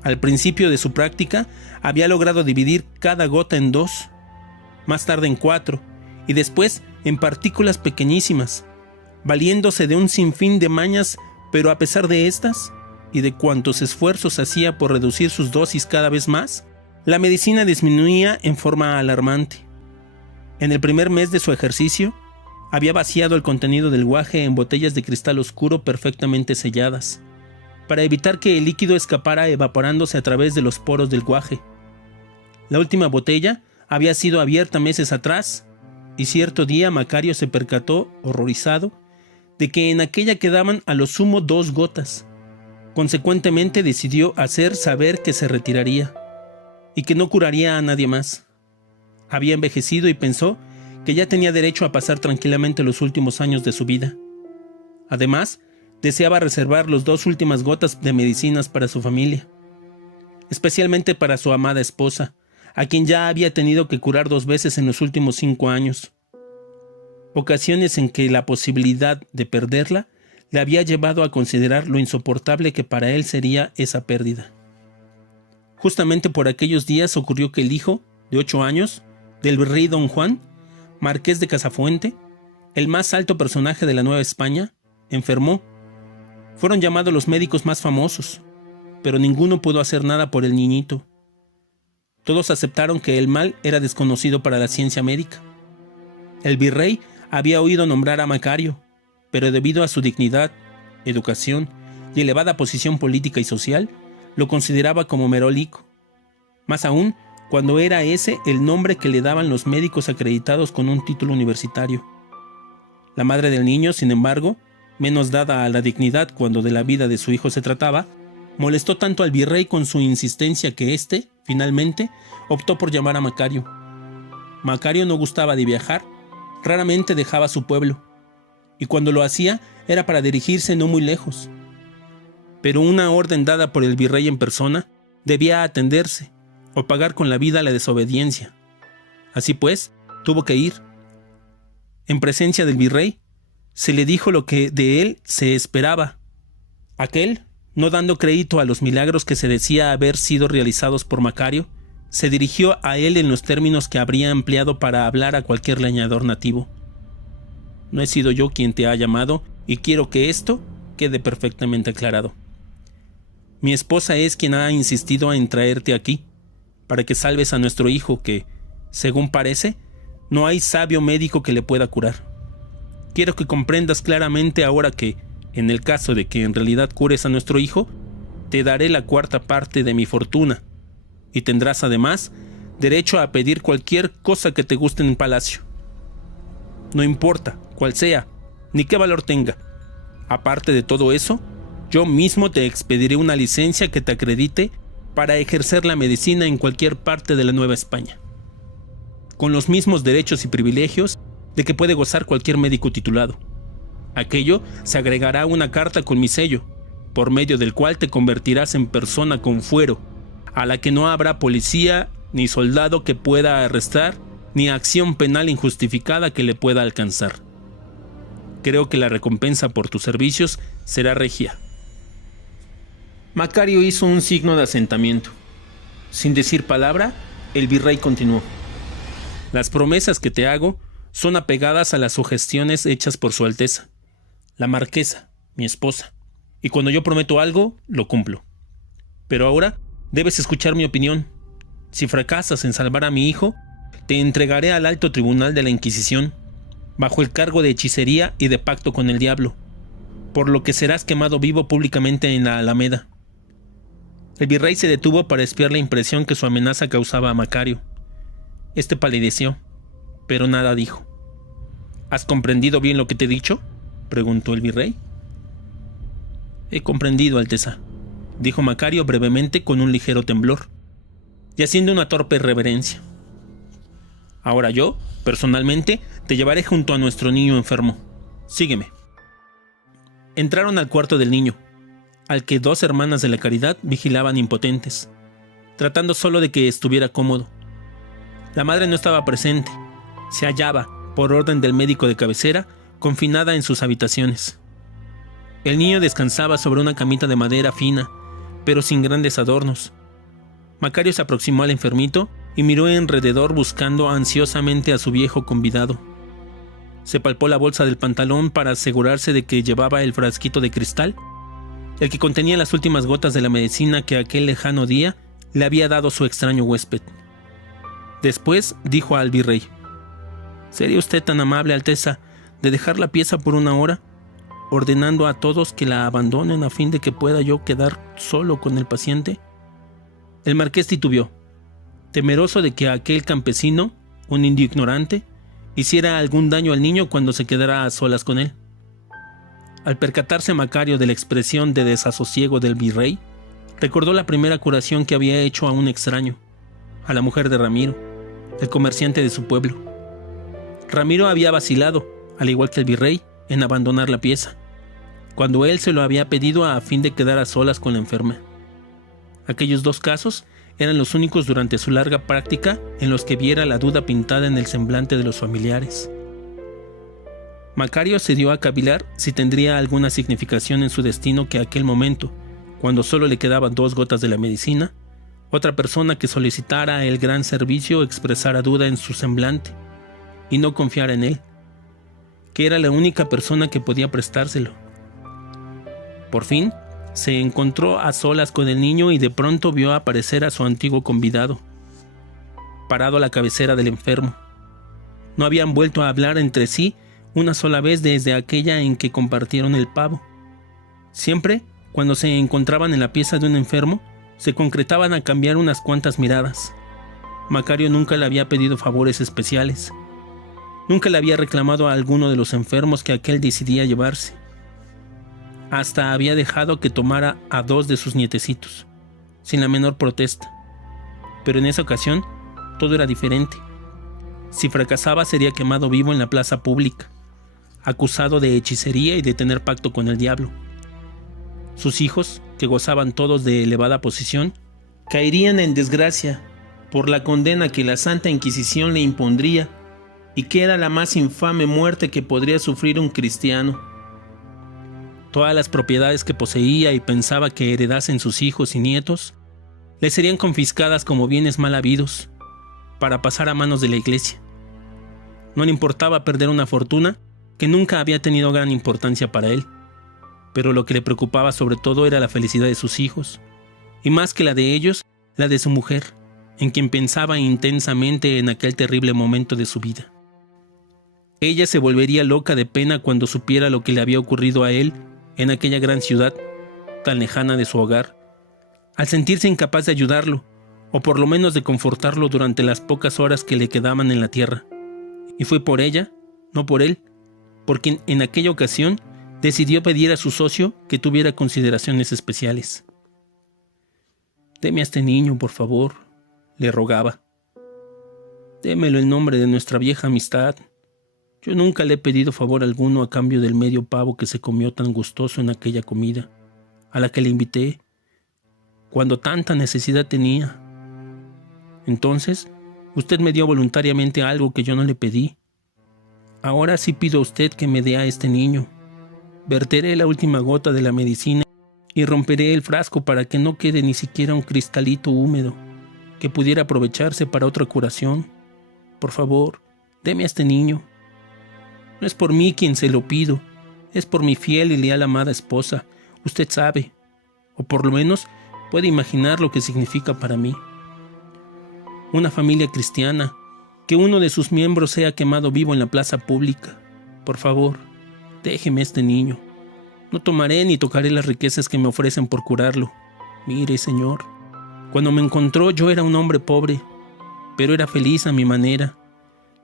Al principio de su práctica, había logrado dividir cada gota en 2, más tarde en 4, y después en partículas pequeñísimas, valiéndose de un sinfín de mañas, pero a pesar de estas, y de cuantos esfuerzos hacía por reducir sus dosis cada vez más, la medicina disminuía en forma alarmante. En el primer mes de su ejercicio, había vaciado el contenido del guaje en botellas de cristal oscuro perfectamente selladas, para evitar que el líquido escapara evaporándose a través de los poros del guaje. La última botella había sido abierta meses atrás, y cierto día Macario se percató, horrorizado, de que en aquella quedaban a lo sumo 2 gotas. Consecuentemente decidió hacer saber que se retiraría, y que no curaría a nadie más. Había envejecido y pensó que ya tenía derecho a pasar tranquilamente los últimos años de su vida. Además, deseaba reservar las 2 últimas gotas de medicinas para su familia, especialmente para su amada esposa, a quien ya había tenido que curar 2 veces en los últimos 5 años. Ocasiones en que la posibilidad de perderla le había llevado a considerar lo insoportable que para él sería esa pérdida. Justamente por aquellos días ocurrió que el hijo, de 8 años, del virrey Don Juan, marqués de Casafuente, el más alto personaje de la Nueva España, enfermó. Fueron llamados los médicos más famosos, pero ninguno pudo hacer nada por el niñito. Todos aceptaron que el mal era desconocido para la ciencia médica. El virrey había oído nombrar a Macario, pero debido a su dignidad, educación y elevada posición política y social, lo consideraba como merólico. Más aún, cuando era ese el nombre que le daban los médicos acreditados con un título universitario. La madre del niño, sin embargo, menos dada a la dignidad cuando de la vida de su hijo se trataba, molestó tanto al virrey con su insistencia que éste, finalmente, optó por llamar a Macario. Macario no gustaba de viajar, raramente dejaba su pueblo, y cuando lo hacía era para dirigirse no muy lejos. Pero una orden dada por el virrey en persona debía atenderse, o pagar con la vida la desobediencia. Así pues, tuvo que ir. En presencia del virrey, se le dijo lo que de él se esperaba. Aquel, no dando crédito a los milagros que se decía haber sido realizados por Macario, se dirigió a él en los términos que habría empleado para hablar a cualquier leñador nativo. No he sido yo quien te ha llamado y quiero que esto quede perfectamente aclarado. Mi esposa es quien ha insistido en traerte aquí, para que salves a nuestro hijo que, según parece, no hay sabio médico que le pueda curar. Quiero que comprendas claramente ahora que, en el caso de que en realidad cures a nuestro hijo, te daré la 4ª parte de mi fortuna, y tendrás además derecho a pedir cualquier cosa que te guste en palacio. No importa cuál sea, ni qué valor tenga. Aparte de todo eso, yo mismo te expediré una licencia que te acredite para ejercer la medicina en cualquier parte de la Nueva España, con los mismos derechos y privilegios de que puede gozar cualquier médico titulado. Aquello se agregará a una carta con mi sello, por medio del cual te convertirás en persona con fuero, a la que no habrá policía ni soldado que pueda arrestar, ni acción penal injustificada que le pueda alcanzar. Creo que la recompensa por tus servicios será regia. Macario hizo un signo de asentamiento. Sin decir palabra, el virrey continuó. Las promesas que te hago son apegadas a las sugestiones hechas por su Alteza, la marquesa, mi esposa, y cuando yo prometo algo, lo cumplo. Pero ahora debes escuchar mi opinión. Si fracasas en salvar a mi hijo, te entregaré al alto tribunal de la Inquisición, bajo el cargo de hechicería y de pacto con el diablo, por lo que serás quemado vivo públicamente en la Alameda. El virrey se detuvo para espiar la impresión que su amenaza causaba a Macario. Este palideció, pero nada dijo. ¿Has comprendido bien lo que te he dicho?, preguntó el virrey. He comprendido, Alteza, dijo Macario brevemente con un ligero temblor, y haciendo una torpe reverencia. Ahora yo, personalmente, te llevaré junto a nuestro niño enfermo. Sígueme. Entraron al cuarto del niño, al que 2 hermanas de la caridad vigilaban impotentes, tratando solo de que estuviera cómodo. La madre no estaba presente, se hallaba, por orden del médico de cabecera, confinada en sus habitaciones. El niño descansaba sobre una camita de madera fina, pero sin grandes adornos. Macario se aproximó al enfermito y miró alrededor buscando ansiosamente a su viejo convidado. Se palpó la bolsa del pantalón para asegurarse de que llevaba el frasquito de cristal, el que contenía las últimas gotas de la medicina que aquel lejano día le había dado su extraño huésped. Después dijo al virrey: ¿Sería usted tan amable, Alteza, de dejar la pieza por 1 hora, ordenando a todos que la abandonen a fin de que pueda yo quedar solo con el paciente? El marqués titubeó, temeroso de que aquel campesino, un indio ignorante, hiciera algún daño al niño cuando se quedara a solas con él. Al percatarse Macario de la expresión de desasosiego del virrey, recordó la primera curación que había hecho a un extraño, a la mujer de Ramiro, el comerciante de su pueblo. Ramiro había vacilado, al igual que el virrey, en abandonar la pieza, cuando él se lo había pedido a fin de quedar a solas con la enferma. Aquellos 2 casos eran los únicos durante su larga práctica en los que viera la duda pintada en el semblante de los familiares. Macario se dio a cavilar si tendría alguna significación en su destino que aquel momento, cuando solo le quedaban 2 gotas de la medicina, otra persona que solicitara el gran servicio expresara duda en su semblante y no confiara en él, que era la única persona que podía prestárselo. Por fin, se encontró a solas con el niño y de pronto vio aparecer a su antiguo convidado, parado a la cabecera del enfermo. No habían vuelto a hablar entre sí una sola vez desde aquella en que compartieron el pavo. Siempre, cuando se encontraban en la pieza de un enfermo, se concretaban a cambiar unas cuantas miradas. Macario nunca le había pedido favores especiales. Nunca le había reclamado a alguno de los enfermos que aquel decidía llevarse. Hasta había dejado que tomara a 2 de sus nietecitos, sin la menor protesta. Pero en esa ocasión, todo era diferente. Si fracasaba, sería quemado vivo en la plaza pública, acusado de hechicería y de tener pacto con el diablo. Sus hijos, que gozaban todos de elevada posición, caerían en desgracia por la condena que la Santa Inquisición le impondría y que era la más infame muerte que podría sufrir un cristiano. Todas las propiedades que poseía y pensaba que heredasen sus hijos y nietos le serían confiscadas como bienes mal habidos para pasar a manos de la iglesia. No le importaba perder una fortuna que nunca había tenido gran importancia para él, pero lo que le preocupaba sobre todo era la felicidad de sus hijos, y más que la de ellos, la de su mujer, en quien pensaba intensamente en aquel terrible momento de su vida. Ella se volvería loca de pena cuando supiera lo que le había ocurrido a él en aquella gran ciudad, tan lejana de su hogar, al sentirse incapaz de ayudarlo, o por lo menos de confortarlo durante las pocas horas que le quedaban en la tierra. Y fue por ella, no por él, porque en aquella ocasión decidió pedir a su socio que tuviera consideraciones especiales. «Deme a este niño, por favor», le rogaba. «Démelo en nombre de nuestra vieja amistad. Yo nunca le he pedido favor alguno a cambio del medio pavo que se comió tan gustoso en aquella comida, a la que le invité, cuando tanta necesidad tenía. Entonces, usted me dio voluntariamente algo que yo no le pedí. Ahora sí pido a usted que me dé a este niño. Verteré la última gota de la medicina y romperé el frasco para que no quede ni siquiera un cristalito húmedo que pudiera aprovecharse para otra curación. Por favor, deme a este niño. No es por mí quien se lo pido, es por mi fiel y leal amada esposa. Usted sabe, o por lo menos puede imaginar lo que significa para mí. Una familia cristiana, que uno de sus miembros sea quemado vivo en la plaza pública. Por favor, déjeme a este niño. No tomaré ni tocaré las riquezas que me ofrecen por curarlo. Mire, señor, cuando me encontró yo era un hombre pobre, pero era feliz a mi manera.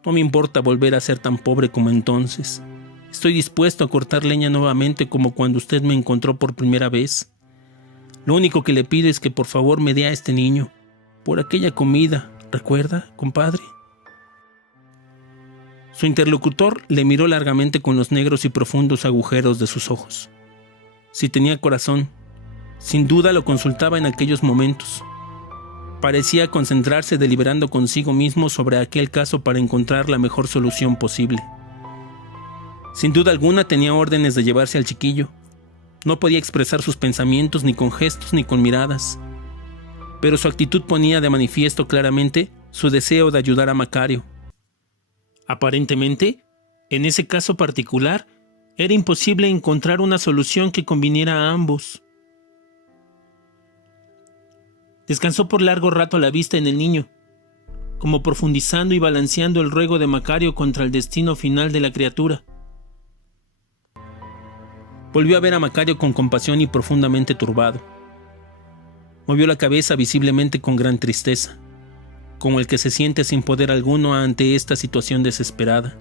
No me importa volver a ser tan pobre como entonces. Estoy dispuesto a cortar leña nuevamente como cuando usted me encontró por primera vez. Lo único que le pido es que por favor me dé a este niño, por aquella comida, ¿recuerda, compadre?» Su interlocutor le miró largamente con los negros y profundos agujeros de sus ojos. Si tenía corazón, sin duda lo consultaba en aquellos momentos. Parecía concentrarse deliberando consigo mismo sobre aquel caso para encontrar la mejor solución posible. Sin duda alguna tenía órdenes de llevarse al chiquillo. No podía expresar sus pensamientos ni con gestos ni con miradas, pero su actitud ponía de manifiesto claramente su deseo de ayudar a Macario. Aparentemente, en ese caso particular, era imposible encontrar una solución que conviniera a ambos. Descansó por largo rato la vista en el niño, como profundizando y balanceando el ruego de Macario contra el destino final de la criatura. Volvió a ver a Macario con compasión y profundamente turbado. Movió la cabeza visiblemente con gran tristeza, como el que se siente sin poder alguno ante esta situación desesperada.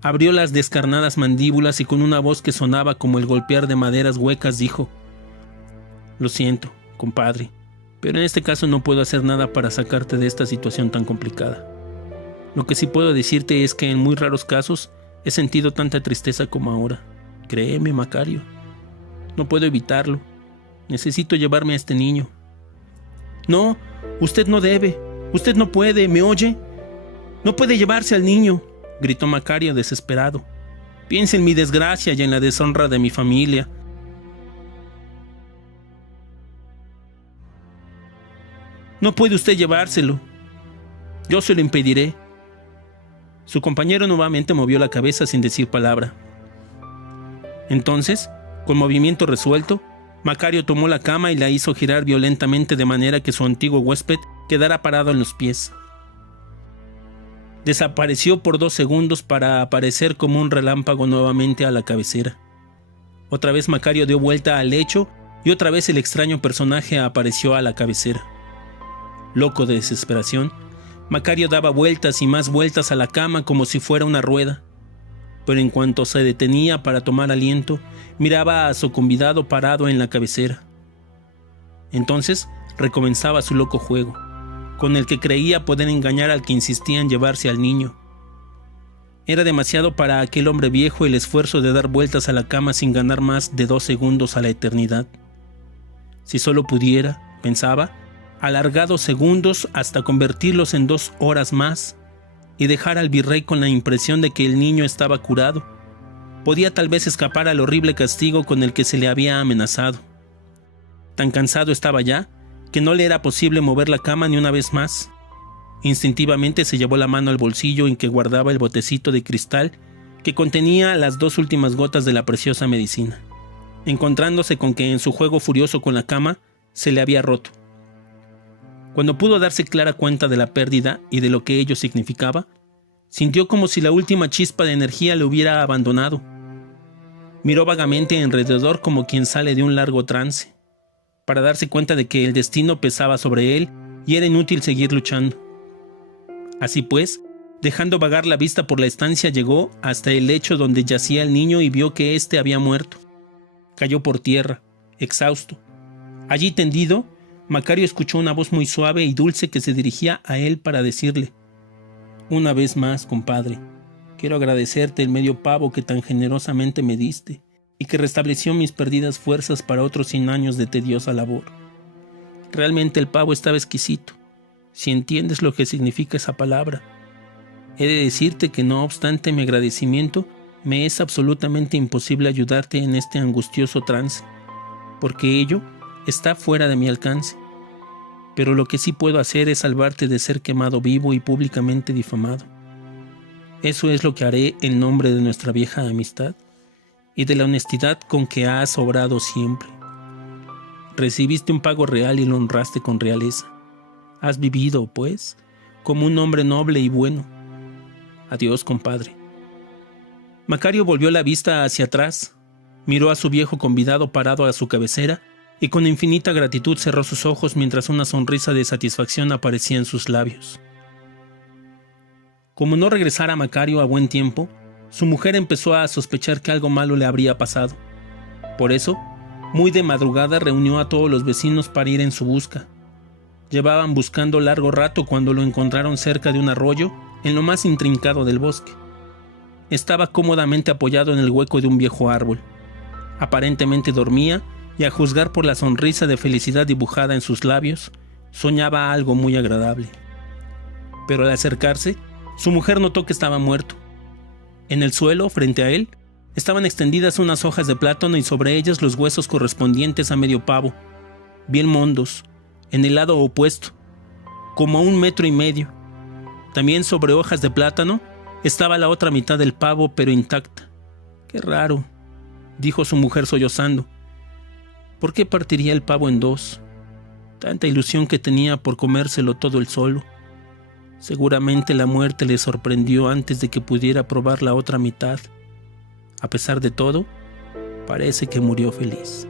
Abrió las descarnadas mandíbulas y con una voz que sonaba como el golpear de maderas huecas dijo: «Lo siento, compadre, pero en este caso no puedo hacer nada para sacarte de esta situación tan complicada. Lo que sí puedo decirte es que en muy raros casos he sentido tanta tristeza como ahora. Créeme, Macario, no puedo evitarlo. Necesito llevarme a este niño». «No, usted no debe, usted no puede, ¿me oye? No puede llevarse al niño», gritó Macario desesperado. «Piense en mi desgracia y en la deshonra de mi familia. No puede usted llevárselo. Yo se lo impediré». Su compañero nuevamente movió la cabeza sin decir palabra. Entonces, con movimiento resuelto, Macario tomó la cama y la hizo girar violentamente de manera que su antiguo huésped quedara parado en los pies. Desapareció por 2 segundos para aparecer como un relámpago nuevamente a la cabecera. Otra vez Macario dio vuelta al lecho y otra vez el extraño personaje apareció a la cabecera. Loco de desesperación, Macario daba vueltas y más vueltas a la cama como si fuera una rueda. Pero en cuanto se detenía para tomar aliento, miraba a su convidado parado en la cabecera. Entonces recomenzaba su loco juego, con el que creía poder engañar al que insistía en llevarse al niño. Era demasiado para aquel hombre viejo el esfuerzo de dar vueltas a la cama sin ganar más de 2 segundos a la eternidad. Si solo pudiera, pensaba, alargar 2 segundos hasta convertirlos en 2 horas más y dejar al virrey con la impresión de que el niño estaba curado, podía tal vez escapar al horrible castigo con el que se le había amenazado. Tan cansado estaba ya que no le era posible mover la cama ni una vez más. Instintivamente se llevó la mano al bolsillo en que guardaba el botecito de cristal que contenía las 2 últimas gotas de la preciosa medicina, encontrándose con que en su juego furioso con la cama se le había roto. Cuando pudo darse clara cuenta de la pérdida y de lo que ello significaba, sintió como si la última chispa de energía le hubiera abandonado. Miró vagamente alrededor como quien sale de un largo trance, para darse cuenta de que el destino pesaba sobre él y era inútil seguir luchando. Así pues, dejando vagar la vista por la estancia, llegó hasta el lecho donde yacía el niño y vio que éste había muerto. Cayó por tierra, exhausto. Allí tendido, Macario escuchó una voz muy suave y dulce que se dirigía a él para decirle: «Una vez más, compadre, quiero agradecerte el medio pavo que tan generosamente me diste y que restableció mis perdidas fuerzas para otros 100 años de tediosa labor. Realmente el pavo estaba exquisito, si entiendes lo que significa esa palabra. He de decirte que no obstante mi agradecimiento, me es absolutamente imposible ayudarte en este angustioso trance, porque ello está fuera de mi alcance. Pero lo que sí puedo hacer es salvarte de ser quemado vivo y públicamente difamado. Eso es lo que haré en nombre de nuestra vieja amistad y de la honestidad con que has obrado siempre. Recibiste un pago real y lo honraste con realeza. Has vivido, pues, como un hombre noble y bueno. Adiós, compadre». Macario volvió la vista hacia atrás, miró a su viejo convidado parado a su cabecera y con infinita gratitud cerró sus ojos mientras una sonrisa de satisfacción aparecía en sus labios. Como no regresara Macario a buen tiempo, su mujer empezó a sospechar que algo malo le habría pasado. Por eso, muy de madrugada reunió a todos los vecinos para ir en su busca. Llevaban buscando largo rato cuando lo encontraron cerca de un arroyo en lo más intrincado del bosque. Estaba cómodamente apoyado en el hueco de un viejo árbol. Aparentemente dormía y, a juzgar por la sonrisa de felicidad dibujada en sus labios, soñaba algo muy agradable. Pero al acercarse, su mujer notó que estaba muerto. En el suelo, frente a él, estaban extendidas unas hojas de plátano y sobre ellas los huesos correspondientes a medio pavo, bien mondos, en el lado opuesto, como a 1,5 metros. También sobre hojas de plátano estaba la otra mitad del pavo, pero intacta. «Qué raro», dijo su mujer sollozando. «¿Por qué partiría el pavo en 2? Tanta ilusión que tenía por comérselo todo él solo. Seguramente la muerte le sorprendió antes de que pudiera probar la otra mitad. A pesar de todo, parece que murió feliz».